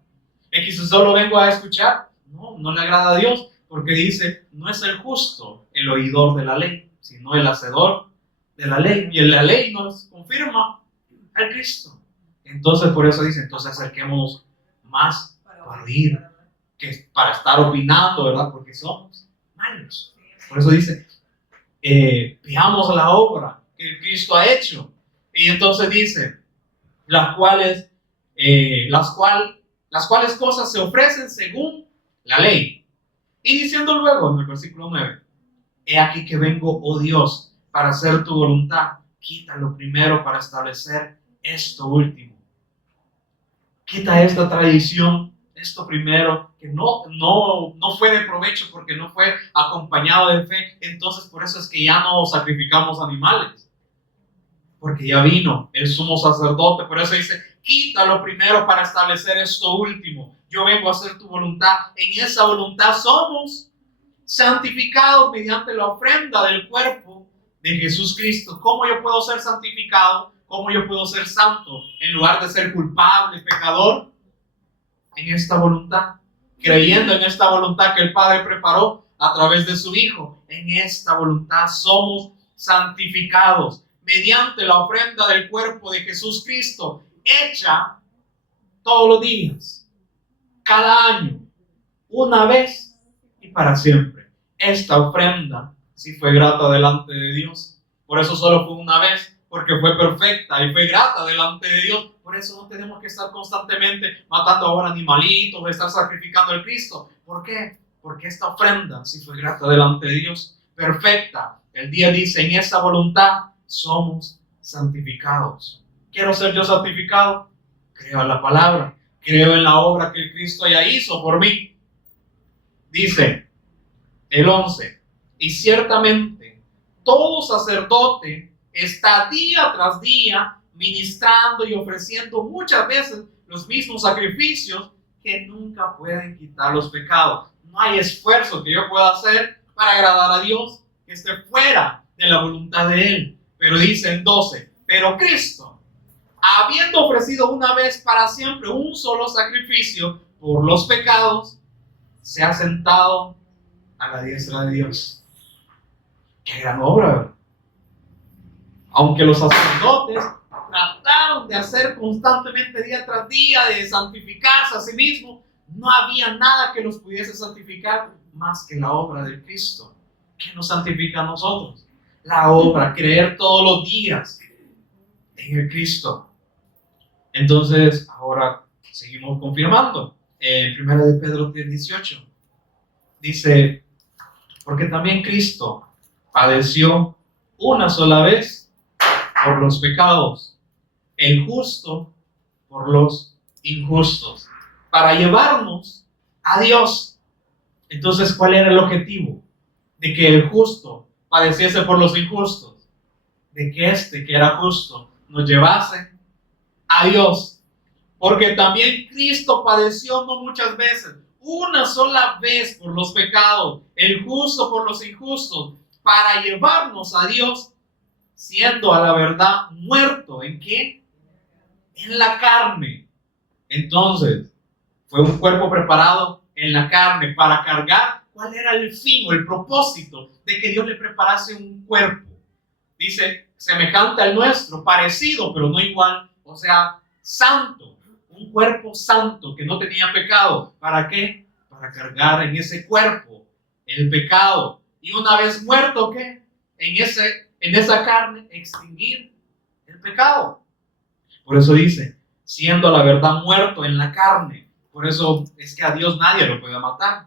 Es que si solo vengo a escuchar, no le agrada a Dios, porque dice, no es el justo el oidor de la ley, sino el hacedor de la ley. Y en la ley nos confirma al Cristo. Entonces, por eso dice, entonces acerquémonos más para oír, que para estar opinando, ¿verdad? Porque somos malos. Por eso dice, veamos la obra que Cristo ha hecho. Y entonces dice, las cuales cosas se ofrecen según la ley. Y diciendo luego en el versículo 9, he aquí que vengo, oh Dios, para hacer tu voluntad. Quita lo primero para establecer esto último. Quita esta tradición, esto primero, que no fue de provecho porque no fue acompañado de fe. Entonces por eso es que ya no sacrificamos animales, porque ya vino el sumo sacerdote. Por eso dice, quítalo primero para establecer esto último. Yo vengo a hacer tu voluntad. En esa voluntad somos santificados mediante la ofrenda del cuerpo de Jesús Cristo. ¿Cómo yo puedo ser santificado? ¿Cómo yo puedo ser santo en lugar de ser culpable, pecador? En esta voluntad, creyendo en esta voluntad que el Padre preparó a través de su Hijo. En esta voluntad somos santificados mediante la ofrenda del cuerpo de Jesús Cristo, hecha todos los días, cada año, una vez y para siempre. Esta ofrenda sí fue grata delante de Dios. Por eso solo fue una vez, porque fue perfecta y fue grata delante de Dios. Por eso no tenemos que estar constantemente matando ahora animalitos, estar sacrificando al Cristo. ¿Por qué? Porque esta ofrenda sí fue grata delante de Dios, perfecta. El día dice, en esa voluntad somos santificados. ¿Quiero ser yo santificado? Creo en la palabra, creo en la obra que el Cristo ya hizo por mí. Dice el 11, y ciertamente todo sacerdote está día tras día ministrando y ofreciendo muchas veces los mismos sacrificios que nunca pueden quitar los pecados. No hay esfuerzo que yo pueda hacer para agradar a Dios que esté fuera de la voluntad de Él. Pero dice en 12, pero Cristo, habiendo ofrecido una vez para siempre un solo sacrificio por los pecados, se ha sentado a la diestra de Dios. ¡Qué gran obra! ¿Verdad? Aunque los sacerdotes trataron de hacer constantemente día tras día, de santificarse a sí mismos, no había nada que los pudiese santificar más que la obra de Cristo. ¿Qué nos santifica a nosotros? La obra, creer todos los días en el Cristo. Entonces, ahora seguimos confirmando. En 1 de Pedro 10:18 dice, porque también Cristo padeció una sola vez por los pecados, el justo por los injustos, para llevarnos a Dios. Entonces, ¿cuál era el objetivo? De que el justo padeciese por los injustos, de que que era justo, nos llevase a Dios. Porque también Cristo padeció no muchas veces, una sola vez por los pecados, el justo por los injustos, para llevarnos a Dios, siendo a la verdad muerto. ¿En qué? En la carne. Entonces, fue un cuerpo preparado en la carne para cargar. ¿Cuál era el fin o el propósito de que Dios le preparase un cuerpo? Dice, semejante al nuestro, parecido, pero no igual, o sea, santo. Un cuerpo santo que no tenía pecado. ¿Para qué? Para cargar en ese cuerpo el pecado. Y una vez muerto, ¿qué? En esa carne, extinguir el pecado. Por eso dice, siendo a la verdad muerto en la carne. Por eso es que a Dios nadie lo puede matar.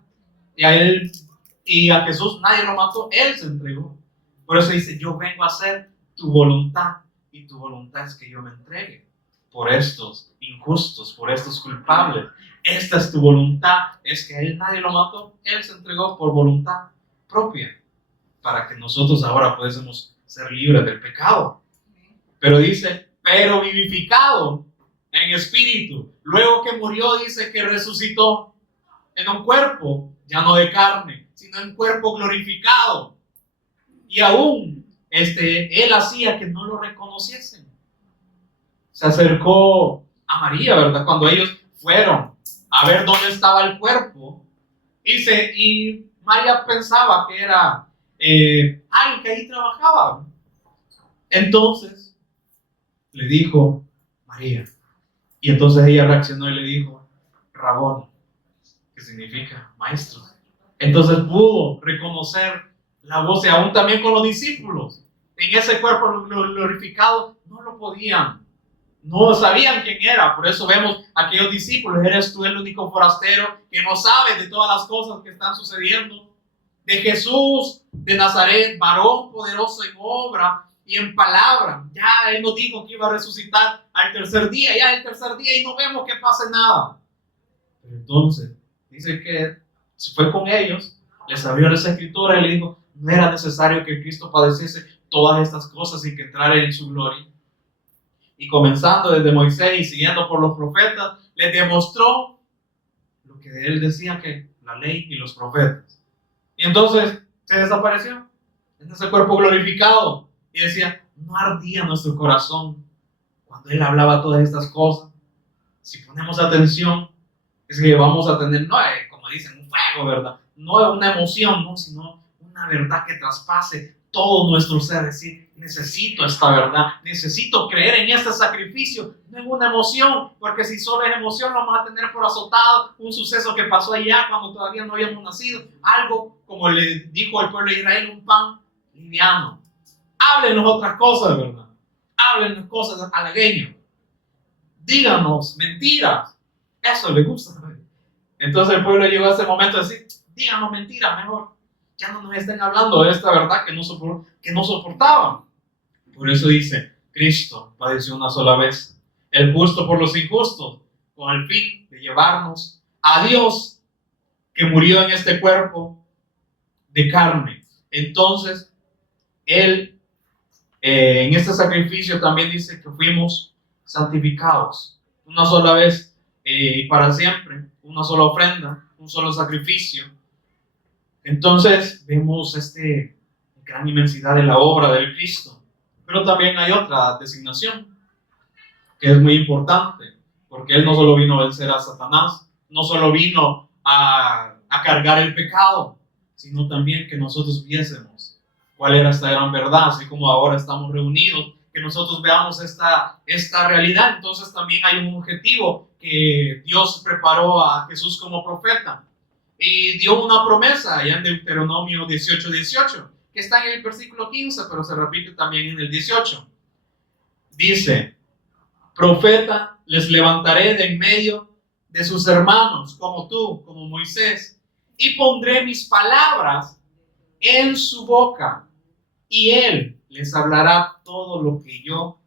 Y a Jesús nadie lo mató, Él se entregó. Por eso dice, yo vengo a hacer tu voluntad. Y tu voluntad es que yo me entregue por estos injustos, por estos culpables. Esta es tu voluntad. Es que Él nadie lo mató, Él se entregó por voluntad propia, para que nosotros ahora pudiésemos ser libres del pecado. Pero dice, pero vivificado en espíritu. Luego que murió, dice que resucitó en un cuerpo, ya no de carne, sino en cuerpo glorificado. Y aún Él hacía que no lo reconociesen. Se acercó a María, ¿verdad? Cuando ellos fueron a ver dónde estaba el cuerpo. Y María pensaba que era alguien que ahí trabajaba. Entonces le dijo María. Y entonces ella reaccionó y le dijo Rabón, que significa maestro. Entonces pudo reconocer la voz, y aún también con los discípulos. En ese cuerpo glorificado no lo podían. No sabían quién era. Por eso vemos a aquellos discípulos. Eres tú el único forastero que no sabe de todas las cosas que están sucediendo. De Jesús de Nazaret, varón poderoso en obra y en palabra. Ya Él nos dijo que iba a resucitar al tercer día. Ya el tercer día y no vemos que pase nada. Pero entonces dice que se fue con ellos, les abrió las escrituras y le dijo, no era necesario que Cristo padeciese todas estas cosas y que entrara en su gloria. Y comenzando desde Moisés y siguiendo por los profetas, les demostró lo que de él decía, que la ley y los profetas. Y entonces se desapareció en ese cuerpo glorificado y decía, no ardía nuestro corazón cuando él hablaba todas estas cosas. Si ponemos atención, es que vamos a tener, no como dicen, un fuego, ¿verdad? No es una emoción, no, sino una verdad que traspase todo nuestro ser. Decir, necesito esta verdad, necesito creer en este sacrificio, no es una emoción, porque si solo es emoción, lo vamos a tener por azotado, un suceso que pasó allá cuando todavía no habíamos nacido, algo como le dijo al pueblo de Israel, un pan liviano. Háblenos otras cosas, ¿verdad? Háblenos cosas halagüeñas, díganos mentiras, eso le gusta. Entonces el pueblo llegó a ese momento de decir, díganos mentiras mejor, ya no nos estén hablando de esta verdad que no soportaban. Por eso dice, Cristo padeció una sola vez, el justo por los injustos, con el fin de llevarnos a Dios, que murió en este cuerpo de carne. Entonces, Él, en este sacrificio también dice que fuimos santificados, una sola vez y para siempre, una sola ofrenda, un solo sacrificio. Entonces, vemos gran inmensidad de la obra del Cristo. Pero también hay otra designación que es muy importante, porque Él no solo vino a vencer a Satanás, no solo vino a cargar el pecado, sino también que nosotros viésemos cuál era esta gran verdad, así como ahora estamos reunidos, que nosotros veamos esta realidad. Entonces también hay un objetivo, que Dios preparó a Jesús como profeta y dio una promesa allá en Deuteronomio 18:18, que está en el versículo 15, pero se repite también en el 18. Dice, profeta les levantaré de en medio de sus hermanos, como tú, como Moisés, y pondré mis palabras en su boca, y él les hablará todo lo que yo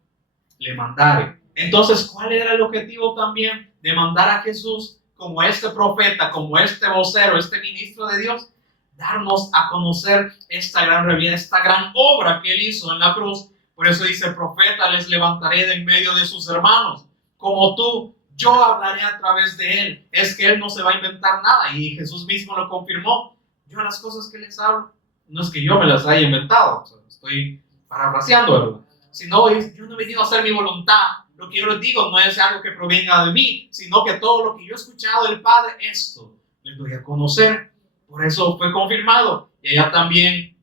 le mandare. Entonces, ¿cuál era el objetivo también de mandar a Jesús como este profeta, como este vocero, este ministro de Dios? Darnos a conocer esta gran realidad, esta gran obra que él hizo en la cruz. Por eso dice: profeta les levantaré de en medio de sus hermanos, como tú, yo hablaré a través de él. Es que él no se va a inventar nada, y Jesús mismo lo confirmó. Yo las cosas que les hablo, no es que yo me las haya inventado, o sea, estoy parafraseando, ¿verdad? Sino yo no he venido a hacer mi voluntad. Lo que yo les digo no es algo que provenga de mí, sino que todo lo que yo he escuchado del Padre, esto les doy a conocer. Por eso fue confirmado. Y allá también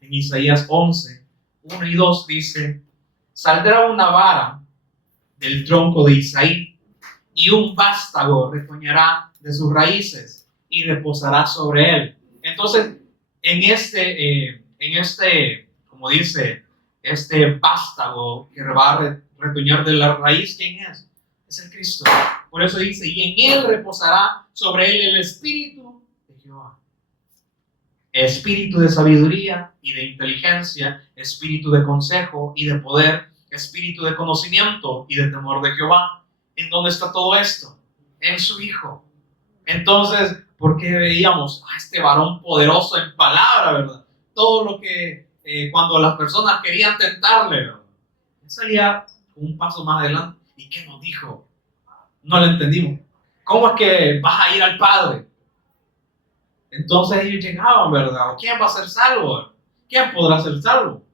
en Isaías 11, 1 y 2 dice: saldrá una vara del tronco de Isaí, y un vástago retoñará de sus raíces y reposará sobre él. Entonces, como dice, este vástago que va a retoñar de la raíz, ¿quién es? Es el Cristo. Por eso dice: y en él reposará sobre él el Espíritu de Jehová. Espíritu de sabiduría y de inteligencia, espíritu de consejo y de poder, espíritu de conocimiento y de temor de Jehová. ¿En dónde está todo esto? En su Hijo. Entonces, ¿por qué veíamos a este varón poderoso en palabra, verdad? Todo lo que cuando las personas querían tentarle, ¿verdad? Él salía un paso más adelante. ¿Y qué nos dijo? No lo entendimos. ¿Cómo es que vas a ir al Padre? Entonces ellos llegaban, ¿verdad? ¿Quién va a ser salvo? ¿Quién podrá ser salvo?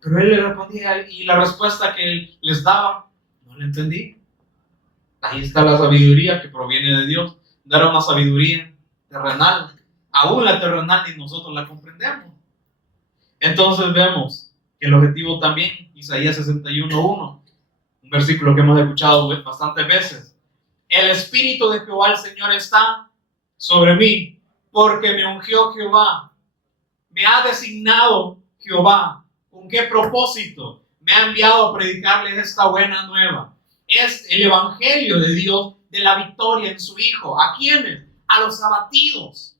Pero él le respondía, y la respuesta que él les daba, no la entendí. Ahí está la sabiduría que proviene de Dios. No era una sabiduría terrenal. Aún la terrenal ni nosotros la comprendemos. Entonces vemos que el objetivo también, Isaías 61:1, un versículo que hemos escuchado bastantes veces: el Espíritu de Jehová el Señor está sobre mí, porque me ungió Jehová, me ha designado Jehová. ¿Con qué propósito? Me ha enviado a predicarles esta buena nueva. Es el evangelio de Dios, de la victoria en su Hijo. ¿A quiénes? A los abatidos,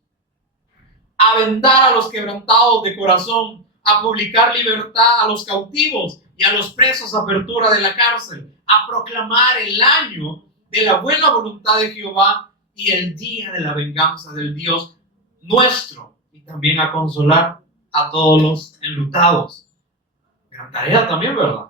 a vendar a los quebrantados de corazón, a publicar libertad a los cautivos y a los presos, apertura de la cárcel, a proclamar el año de la buena voluntad de Jehová y el día de la venganza del Dios nuestro, y también a consolar a todos los enlutados. Gran tarea también, ¿verdad?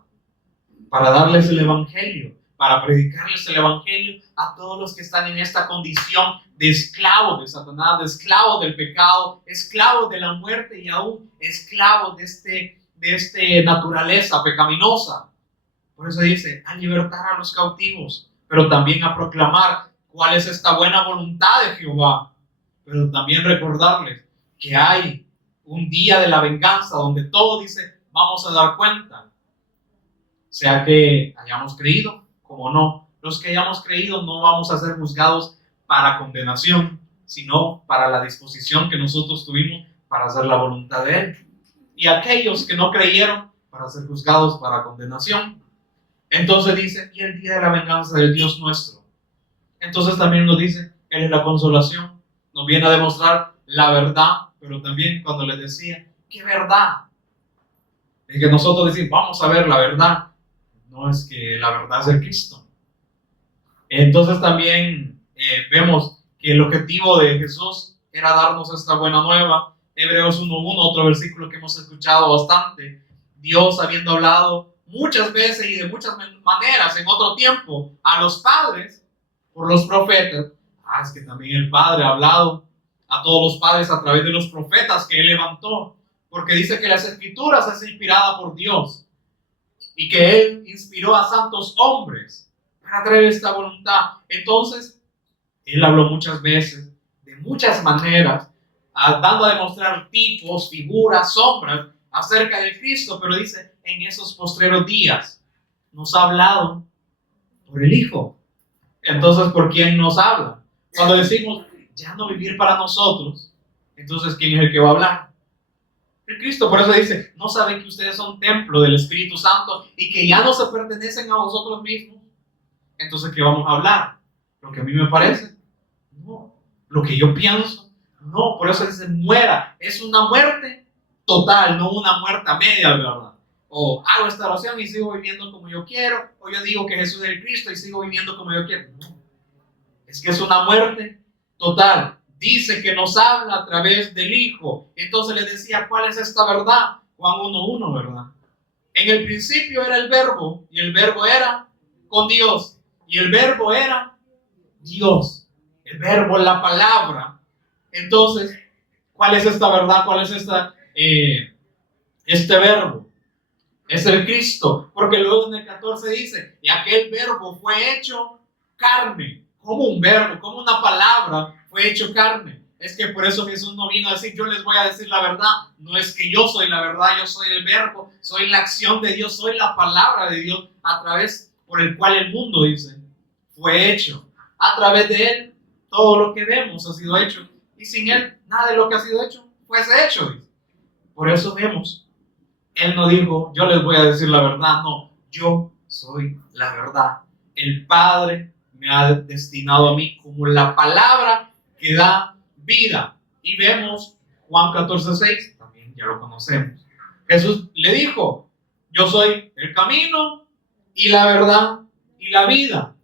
Para darles el evangelio, para predicarles el evangelio a todos los que están en esta condición de esclavos de Satanás, de esclavos del pecado, esclavos de la muerte y aún esclavos de esta naturaleza pecaminosa. Por eso dice: a libertar a los cautivos, pero también a proclamar cuál es esta buena voluntad de Jehová, pero también recordarles que hay un día de la venganza donde todo dice: vamos a dar cuenta, sea que hayamos creído como no. Los que hayamos creído no vamos a ser juzgados para condenación, sino para la disposición que nosotros tuvimos para hacer la voluntad de Él. Y aquellos que no creyeron, para ser juzgados para condenación. Entonces dice: y el día de la venganza del Dios nuestro. Entonces también nos dice: Él es la consolación. Nos viene a demostrar la verdad, pero también cuando les decía: ¿qué verdad? Es que nosotros decimos: vamos a ver la verdad. No, es que la verdad es el Cristo. Entonces también vemos que el objetivo de Jesús era darnos esta buena nueva. Hebreos 1:1, otro versículo que hemos escuchado bastante. Dios, habiendo hablado muchas veces y de muchas maneras en otro tiempo a los padres por los profetas. Es que también el Padre ha hablado a todos los padres a través de los profetas que Él levantó, porque dice que las Escrituras es inspirada por Dios y que Él inspiró a santos hombres para traer esta voluntad. Entonces, Él habló muchas veces, de muchas maneras, dando a demostrar tipos, figuras, sombras acerca de Cristo, pero dice: en esos postreros días nos ha hablado por el Hijo. Entonces, ¿por quién nos habla? Cuando decimos ya no vivir para nosotros, entonces ¿quién es el que va a hablar? El Cristo. Por eso dice: ¿no saben que ustedes son templo del Espíritu Santo y que ya no se pertenecen a vosotros mismos? Entonces, ¿qué vamos a hablar? lo que a mí me parece, no, lo que yo pienso, no, por eso dice muera, es una muerte total, no una muerte a media, ¿verdad? O hago esta oración y sigo viviendo como yo quiero, o yo digo que Jesús es el Cristo y sigo viviendo como yo quiero. No, es que es una muerte total. Dice que nos habla a través del Hijo. Entonces le decía, ¿cuál es esta verdad? Juan 1:1, ¿verdad? En el principio era el Verbo, y el Verbo era con Dios, y el Verbo era Dios. El Verbo, la palabra. Entonces, ¿cuál es esta verdad? ¿Cuál es este Verbo? Es el Cristo, porque luego en el 14 dice, y aquel Verbo fue hecho carne, como un verbo, como una palabra fue hecho carne. Es que por eso Jesús no vino a decir, yo les voy a decir la verdad. No es que yo soy la verdad, yo soy el Verbo, soy la acción de Dios, soy la palabra de Dios a través por el cual el mundo, dice, fue hecho. A través de Él, todo lo que vemos ha sido hecho. Y sin Él, nada de lo que ha sido hecho, fuese hecho, dice. Por eso vemos, Él no dijo, yo les voy a decir la verdad, no, yo soy la verdad. El Padre me ha destinado a mí como la palabra que da vida. Y vemos Juan 14:6, también ya lo conocemos. Jesús le dijo, yo soy el camino y la verdad y la vida.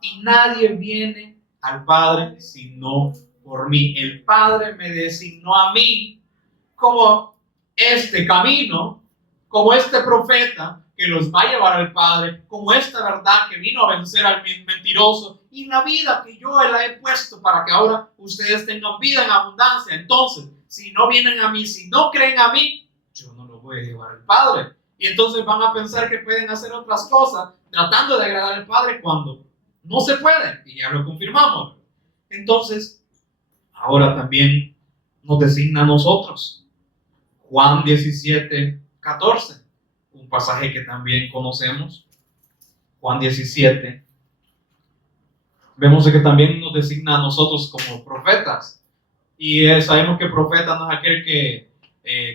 Y nadie viene al Padre sino por mí. El Padre me designó a mí como este camino, como este profeta que los va a llevar al Padre, como esta verdad que vino a vencer al mentiroso, y la vida que yo la he puesto para que ahora ustedes tengan vida en abundancia. Entonces, si no vienen a mí, si no creen a mí, yo no los voy a llevar al Padre. Y entonces van a pensar que pueden hacer otras cosas tratando de agradar al Padre cuando no se puede, y ya lo confirmamos. Entonces, ahora también nos designa a nosotros. Juan 17:14, un pasaje que también conocemos. Juan 17. Vemos que también nos designa a nosotros como profetas. Y sabemos que profeta no es aquel que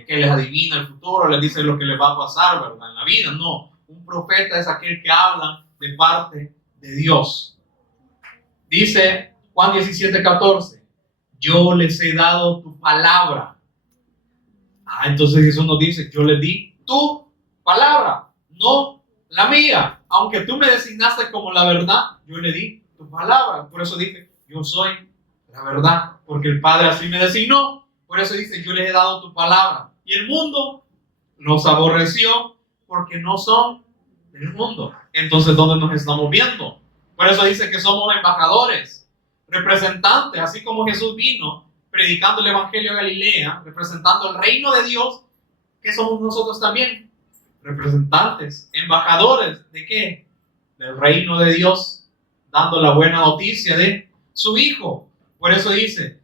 les adivina el futuro, les dice lo que les va a pasar, ¿verdad? En la vida. No, un profeta es aquel que habla de parte de Dios. Dice Juan 17:14, yo les he dado tu palabra. Entonces Jesús nos dice, yo les di tu palabra, no la mía. Aunque tú me designaste como la verdad, yo le di tu palabra. Por eso dije, yo soy la verdad, porque el Padre así me designó. Por eso dice, yo les he dado tu palabra. Y el mundo los aborreció porque no son del mundo. Entonces, ¿dónde nos estamos viendo? Por eso dice que somos embajadores, representantes, así como Jesús vino predicando el Evangelio de Galilea, representando el reino de Dios. ¿Qué somos nosotros también? Representantes, embajadores, ¿de qué? Del reino de Dios, dando la buena noticia de su Hijo. Por eso dice,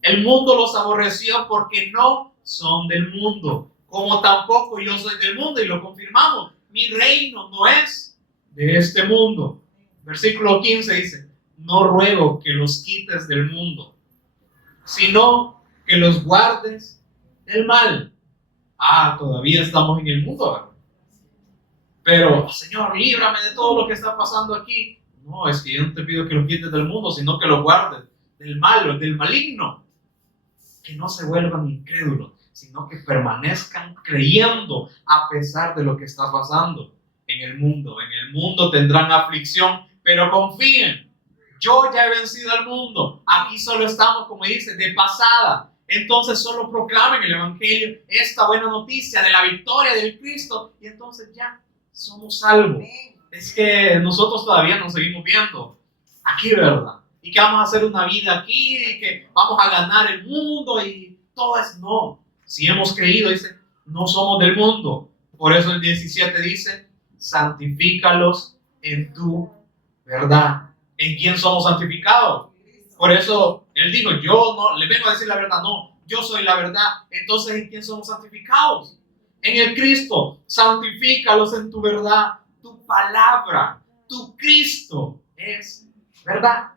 el mundo los aborreció porque no son del mundo, como tampoco yo soy del mundo, y lo confirmamos. Mi reino no es de este mundo. Versículo 15 dice, no ruego que los quites del mundo, sino que los guardes del mal. Todavía estamos en el mundo, ¿verdad? Pero, Señor, líbrame de todo lo que está pasando aquí. No, es que yo no te pido que lo quites del mundo, sino que lo guardes del malo, del maligno. Que no se vuelvan incrédulos, sino que permanezcan creyendo a pesar de lo que está pasando en el mundo. En el mundo tendrán aflicción, pero confíen. Yo ya he vencido al mundo. Aquí solo estamos, como dice, de pasada. Entonces solo proclamen el Evangelio, esta buena noticia de la victoria del Cristo, y entonces ya somos salvos. Es que nosotros todavía nos seguimos viendo aquí, ¿verdad? Y que vamos a hacer una vida aquí, y que vamos a ganar el mundo, y todo es no. Si hemos creído, dice, no somos del mundo. Por eso el 17 dice, santifícalos en tu verdad. ¿En quién somos santificados? Por eso Él dijo, yo no le vengo a decir la verdad, no, yo soy la verdad. Entonces, ¿en quién somos santificados? En el Cristo. Santifícalos en tu verdad. Tu palabra, tu Cristo es verdad.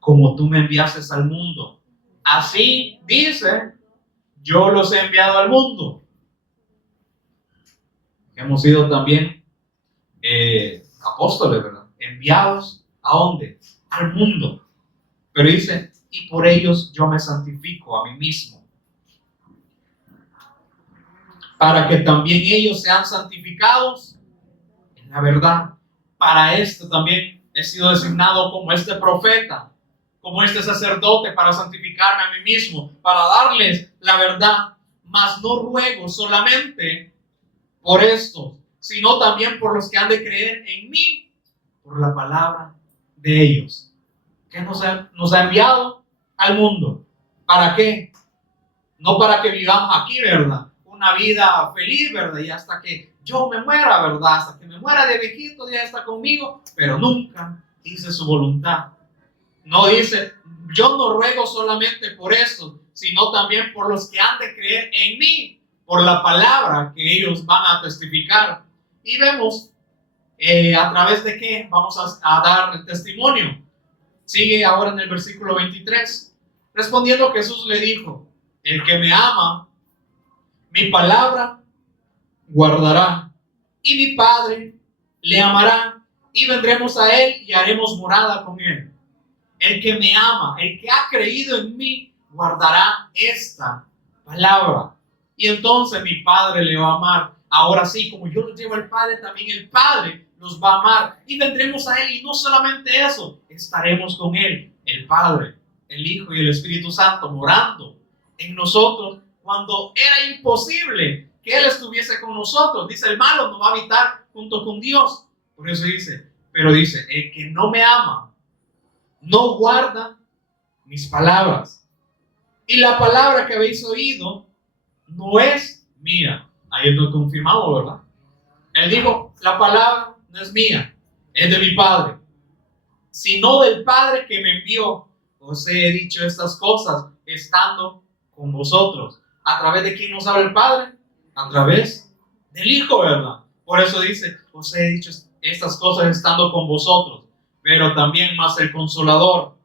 Como tú me enviaste al mundo, así dice, yo los he enviado al mundo. Hemos sido también apóstoles, ¿verdad? Enviados ¿A dónde? Al mundo. Pero dice, y por ellos yo me santifico a mí mismo, para que también ellos sean santificados en la verdad. Para esto también he sido designado como este profeta, como este sacerdote, para santificarme a mí mismo, para darles la verdad. Mas no ruego solamente por estos, sino también por los que han de creer en mí, por la palabra de ellos, que nos ha enviado al mundo. ¿Para qué? No para que vivamos aquí, ¿verdad? Una vida feliz, ¿verdad? Y hasta que yo me muera, ¿verdad? Hasta que me muera de viejito, ya está conmigo, pero nunca hice su voluntad. No dice, yo no ruego solamente por eso, sino también por los que han de creer en mí, por la palabra que ellos van a testificar. Y vemos a través de qué vamos a dar el testimonio. Sigue ahora en el versículo 23. Respondiendo Jesús le dijo, el que me ama, mi palabra guardará, y mi Padre le amará, y vendremos a él y haremos morada con él. El que me ama, el que ha creído en mí, guardará esta palabra. Y entonces mi Padre le va a amar. Ahora sí, como yo los llevo al Padre, también el Padre los va a amar. Y vendremos a él. Y no solamente eso, estaremos con él, el Padre, el Hijo y el Espíritu Santo, morando en nosotros, cuando era imposible que él estuviese con nosotros. Dice, el malo no va a habitar junto con Dios. Por eso dice, pero dice, el que no me ama, no guarda mis palabras. Y la palabra que habéis oído no es mía. Ahí lo confirmamos, ¿verdad? Él dijo, la palabra no es mía, es de mi Padre, sino del Padre que me envió. Os he dicho estas cosas estando con vosotros. ¿A través de quién nos habla el Padre? A través del Hijo, ¿verdad? Por eso dice, os he dicho estas cosas estando con vosotros. Pero también más el Consolador,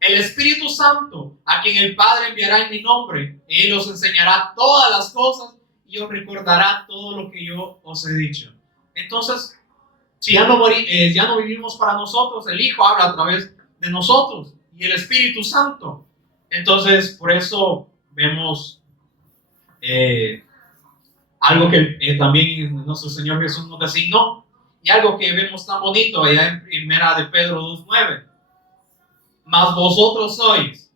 el Espíritu Santo, a quien el Padre enviará en mi nombre. Él os enseñará todas las cosas y os recordará todo lo que yo os he dicho. Entonces, si ya no vivimos para nosotros, el Hijo habla a través de nosotros y el Espíritu Santo. Entonces, por eso vemos algo que también nuestro Señor Jesús nos designó. Y algo que vemos tan bonito allá en Primera de Pedro 2:9. Mas vosotros sois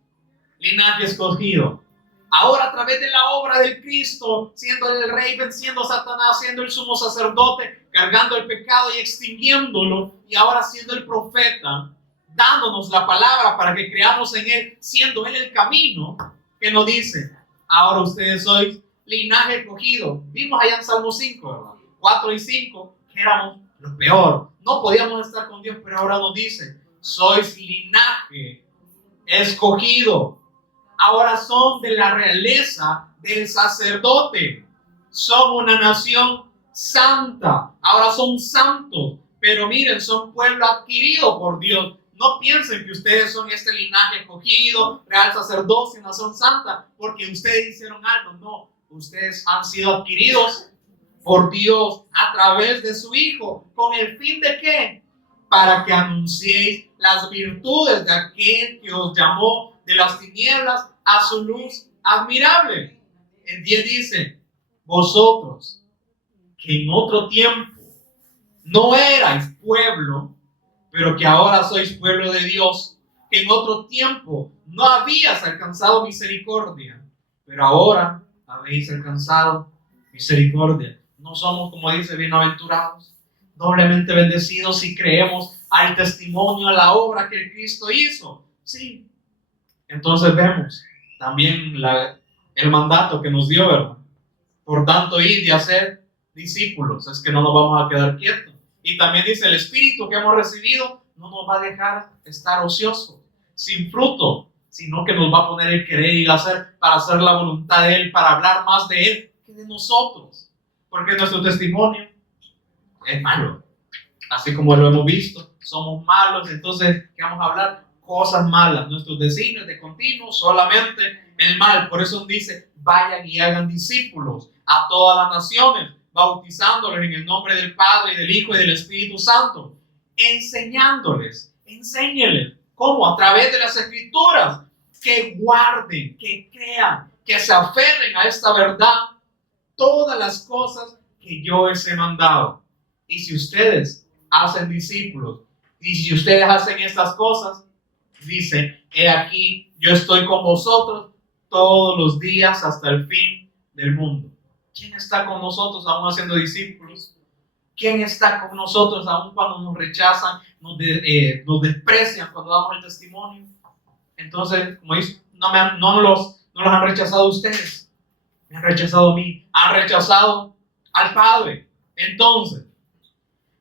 linaje escogido. Ahora a través de la obra del Cristo, siendo el Rey, venciendo a Satanás, siendo el sumo sacerdote, cargando el pecado y extinguiéndolo, y ahora siendo el profeta, dándonos la palabra para que creamos en Él, siendo Él el camino, que nos dice, ahora ustedes sois linaje escogido. Vimos allá en Salmo 5, ¿verdad? 4 y 5, que éramos lo peor, no podíamos estar con Dios, pero ahora nos dice, sois linaje escogido, ahora son de la realeza del sacerdote, son una nación santa, ahora son santos, pero miren, son pueblo adquirido por Dios. No piensen que ustedes son este linaje escogido, real sacerdocio, nación santa, porque ustedes hicieron algo. No, ustedes han sido adquiridos por Dios a través de su Hijo. ¿Con el fin de qué? Para que anunciéis las virtudes de aquel que os llamó de las tinieblas a su luz admirable. El 10 dice, vosotros que en otro tiempo no erais pueblo, pero que ahora sois pueblo de Dios, que en otro tiempo no habías alcanzado misericordia, pero ahora habéis alcanzado misericordia. No somos, como dice, bienaventurados, doblemente bendecidos si creemos al testimonio, a la obra que el Cristo hizo. Sí. Entonces vemos también el mandato que nos dio, ¿verdad? Por tanto, ir y hacer discípulos. Es que no nos vamos a quedar quietos. Y también dice, el Espíritu que hemos recibido no nos va a dejar estar ociosos, sin fruto, sino que nos va a poner el querer y el hacer para hacer la voluntad de Él, para hablar más de Él que de nosotros. Porque nuestro testimonio es malo. Así como lo hemos visto, somos malos, entonces, ¿qué vamos a hablar? Cosas malas. Nuestros designios de continuo, solamente el mal. Por eso dice, vayan y hagan discípulos a todas las naciones, bautizándoles en el nombre del Padre, y del Hijo y del Espíritu Santo, enseñándoles enséñenles. ¿Cómo? A través de las Escrituras. Que guarden, que crean, que se aferren a esta verdad. Todas las cosas que yo les he mandado. Y si ustedes hacen discípulos, y si ustedes hacen estas cosas, dice, he aquí, yo estoy con vosotros todos los días hasta el fin del mundo. ¿Quién está con nosotros aún haciendo discípulos? ¿Quién está con nosotros aún cuando nos rechazan, nos desprecian cuando damos el testimonio? Entonces, como dice, no los han rechazado ustedes, me han rechazado a mí, han rechazado al Padre. Entonces,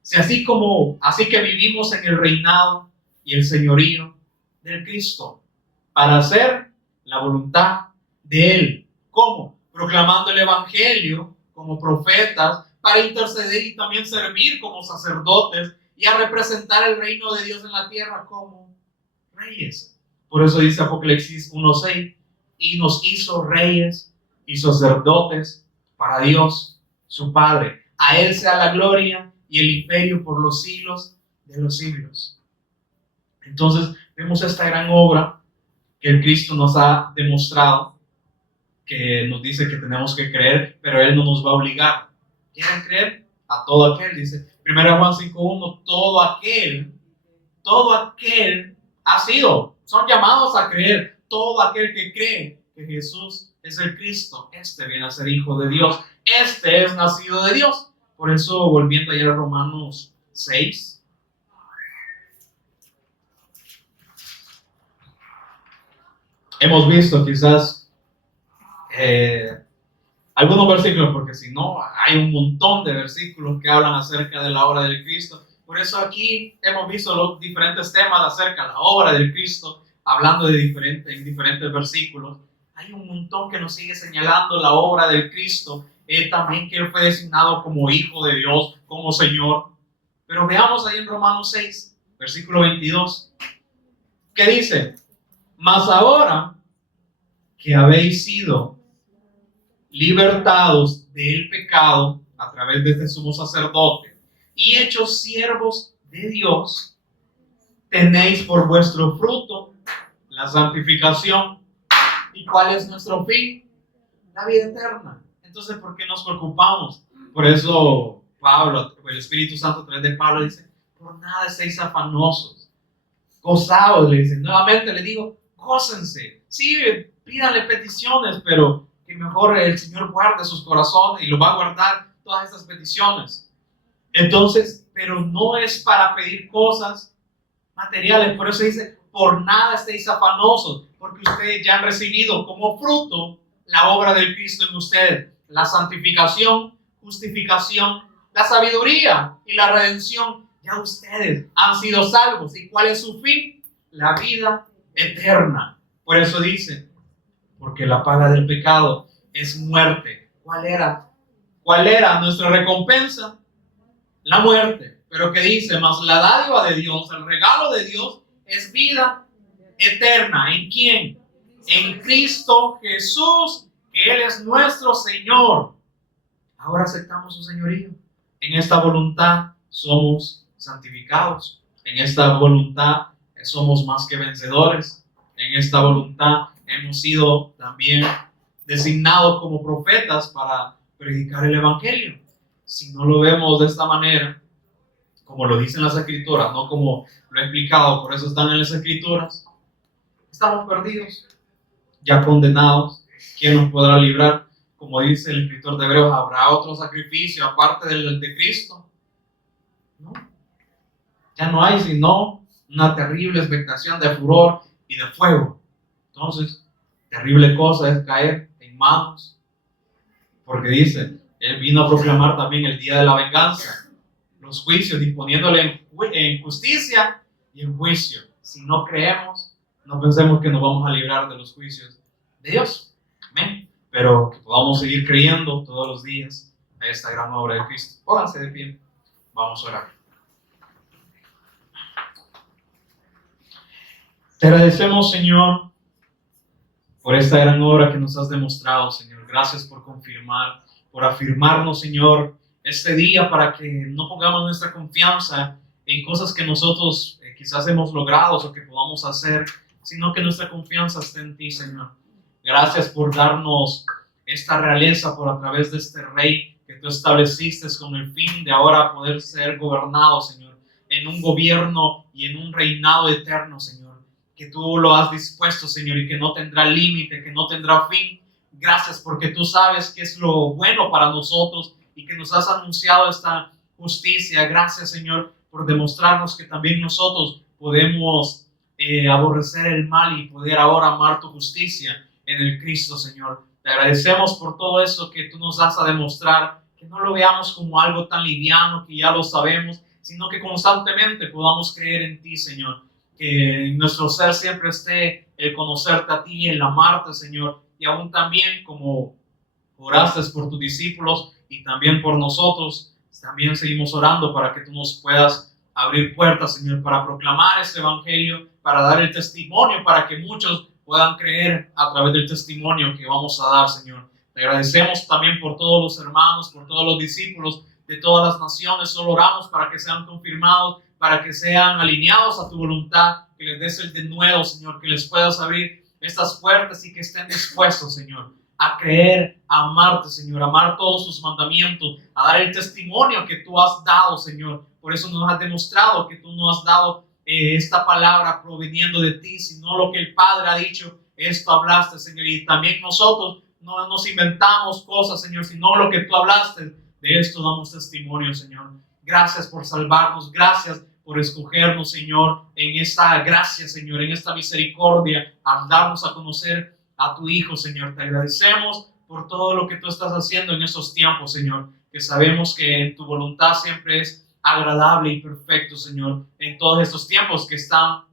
si así que vivimos en el reinado y el señorío del Cristo, para hacer la voluntad de Él. ¿Cómo? Proclamando el Evangelio como profetas, para interceder y también servir como sacerdotes y a representar el reino de Dios en la tierra como reyes. Por eso dice Apocalipsis 1:6, y nos hizo reyes y sacerdotes para Dios, su Padre. A Él sea la gloria y el imperio por los siglos de los siglos. Entonces vemos esta gran obra que el Cristo nos ha demostrado, que nos dice que tenemos que creer, pero Él no nos va a obligar. ¿Quieren creer? A todo aquel, dice 1 Juan 5:1, todo aquel son llamados a creer. Todo aquel que cree que Jesús es el Cristo, este viene a ser hijo de Dios, este es nacido de Dios. Por eso, volviendo ayer a Romanos 6, hemos visto quizás algunos versículos, porque si no, hay un montón de versículos que hablan acerca de la obra del Cristo. Por eso aquí hemos visto los diferentes temas acerca de la obra del Cristo, hablando en diferentes versículos. Hay un montón que nos sigue señalando la obra del Cristo, también que Él fue designado como Hijo de Dios, como Señor. Pero veamos ahí en Romanos 6, versículo 22, ¿qué dice? Mas ahora que habéis sido libertados del pecado a través de este sumo sacerdote y hechos siervos de Dios, tenéis por vuestro fruto la santificación. ¿Y cuál es nuestro fin? La vida eterna. Entonces, ¿por qué nos preocupamos? Por eso Pablo, el Espíritu Santo a través de Pablo dice, por nada estéis afanosos, gozaos, le dice. Nuevamente le digo, gócense. Sí, pídanle peticiones, pero que mejor el Señor guarde sus corazones y lo va a guardar todas estas peticiones. Entonces, pero no es para pedir cosas materiales. Por eso dice, por nada estéis afanosos, porque ustedes ya han recibido como fruto la obra del Cristo en ustedes, la santificación, justificación, la sabiduría y la redención. Ya ustedes han sido salvos. ¿Y cuál es su fin? La vida eterna. Por eso dice, porque la paga del pecado es muerte. ¿Cuál era nuestra recompensa? La muerte. Pero ¿qué dice? Mas la dádiva de Dios, el regalo de Dios es vida eterna. ¿En quién? En Cristo Jesús, que Él es nuestro Señor. Ahora aceptamos su señorío. En esta voluntad somos santificados. En esta voluntad somos más que vencedores. En esta voluntad hemos sido también designados como profetas para predicar el Evangelio. Si no lo vemos de esta manera, como lo dicen las Escrituras, no como lo he explicado, por eso están en las Escrituras, estamos perdidos, ya condenados. ¿Quién nos podrá librar? Como dice el escritor de Hebreos, ¿habrá otro sacrificio aparte del de Cristo? No. Ya no hay sino una terrible expectación de furor y de fuego. Entonces, terrible cosa es caer en manos, porque dice, Él vino a proclamar también el día de la venganza, los juicios, disponiéndole en justicia y en juicio. Si no creemos, no pensemos que nos vamos a librar de los juicios de Dios. Amén. Pero que podamos seguir creyendo todos los días a esta gran obra de Cristo. Pónganse de pie. Vamos a orar. Te agradecemos, Señor, por esta gran obra que nos has demostrado, Señor. Gracias por confirmar, por afirmarnos, Señor, este día para que no pongamos nuestra confianza en cosas que nosotros quizás hemos logrado o que podamos hacer, sino que nuestra confianza esté en ti, Señor. Gracias por darnos esta realeza por a través de este rey que tú estableciste con el fin de ahora poder ser gobernado, Señor, en un gobierno y en un reinado eterno, Señor, que tú lo has dispuesto, Señor, y que no tendrá límite, que no tendrá fin. Gracias porque tú sabes qué es lo bueno para nosotros y que nos has anunciado esta justicia. Gracias, Señor, por demostrarnos que también nosotros podemos aborrecer el mal y poder ahora amar tu justicia en el Cristo, Señor. Te agradecemos por todo eso que tú nos das a demostrar, que no lo veamos como algo tan liviano que ya lo sabemos, sino que constantemente podamos creer en ti, Señor. Que en nuestro ser siempre esté el conocerte a ti, el amarte, Señor, y aún también como oraste por tus discípulos y también por nosotros, también seguimos orando para que tú nos puedas abrir puertas, Señor, para proclamar este evangelio, para dar el testimonio, para que muchos puedan creer a través del testimonio que vamos a dar, Señor. Te agradecemos también por todos los hermanos, por todos los discípulos de todas las naciones. Solo oramos para que sean confirmados, para que sean alineados a tu voluntad, que les des el denuedo, Señor, que les puedas abrir estas puertas y que estén dispuestos, Señor, a creer, a amarte, Señor, a amar todos sus mandamientos, a dar el testimonio que tú has dado, Señor. Por eso nos has demostrado que tú no has dado esta palabra proveniendo de ti, sino lo que el Padre ha dicho, esto hablaste, Señor. Y también nosotros no nos inventamos cosas, Señor, sino lo que tú hablaste, de esto damos testimonio, Señor. Gracias por salvarnos, gracias por escogernos, Señor, en esta gracia, Señor, en esta misericordia, al darnos a conocer a tu Hijo, Señor. Te agradecemos por todo lo que tú estás haciendo en estos tiempos, Señor, que sabemos que en tu voluntad siempre es agradable y perfecto, Señor, en todos estos tiempos que están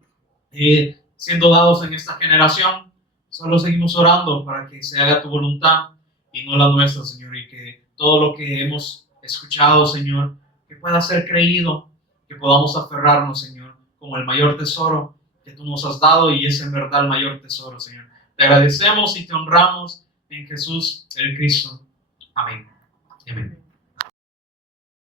siendo dados en esta generación. Solo seguimos orando para que se haga tu voluntad y no la nuestra, Señor, y que todo lo que hemos escuchado, Señor, que pueda ser creído, que podamos aferrarnos, Señor, como el mayor tesoro que tú nos has dado, y es en verdad el mayor tesoro, Señor. Te agradecemos y te honramos en Jesús el Cristo. Amén. Amén.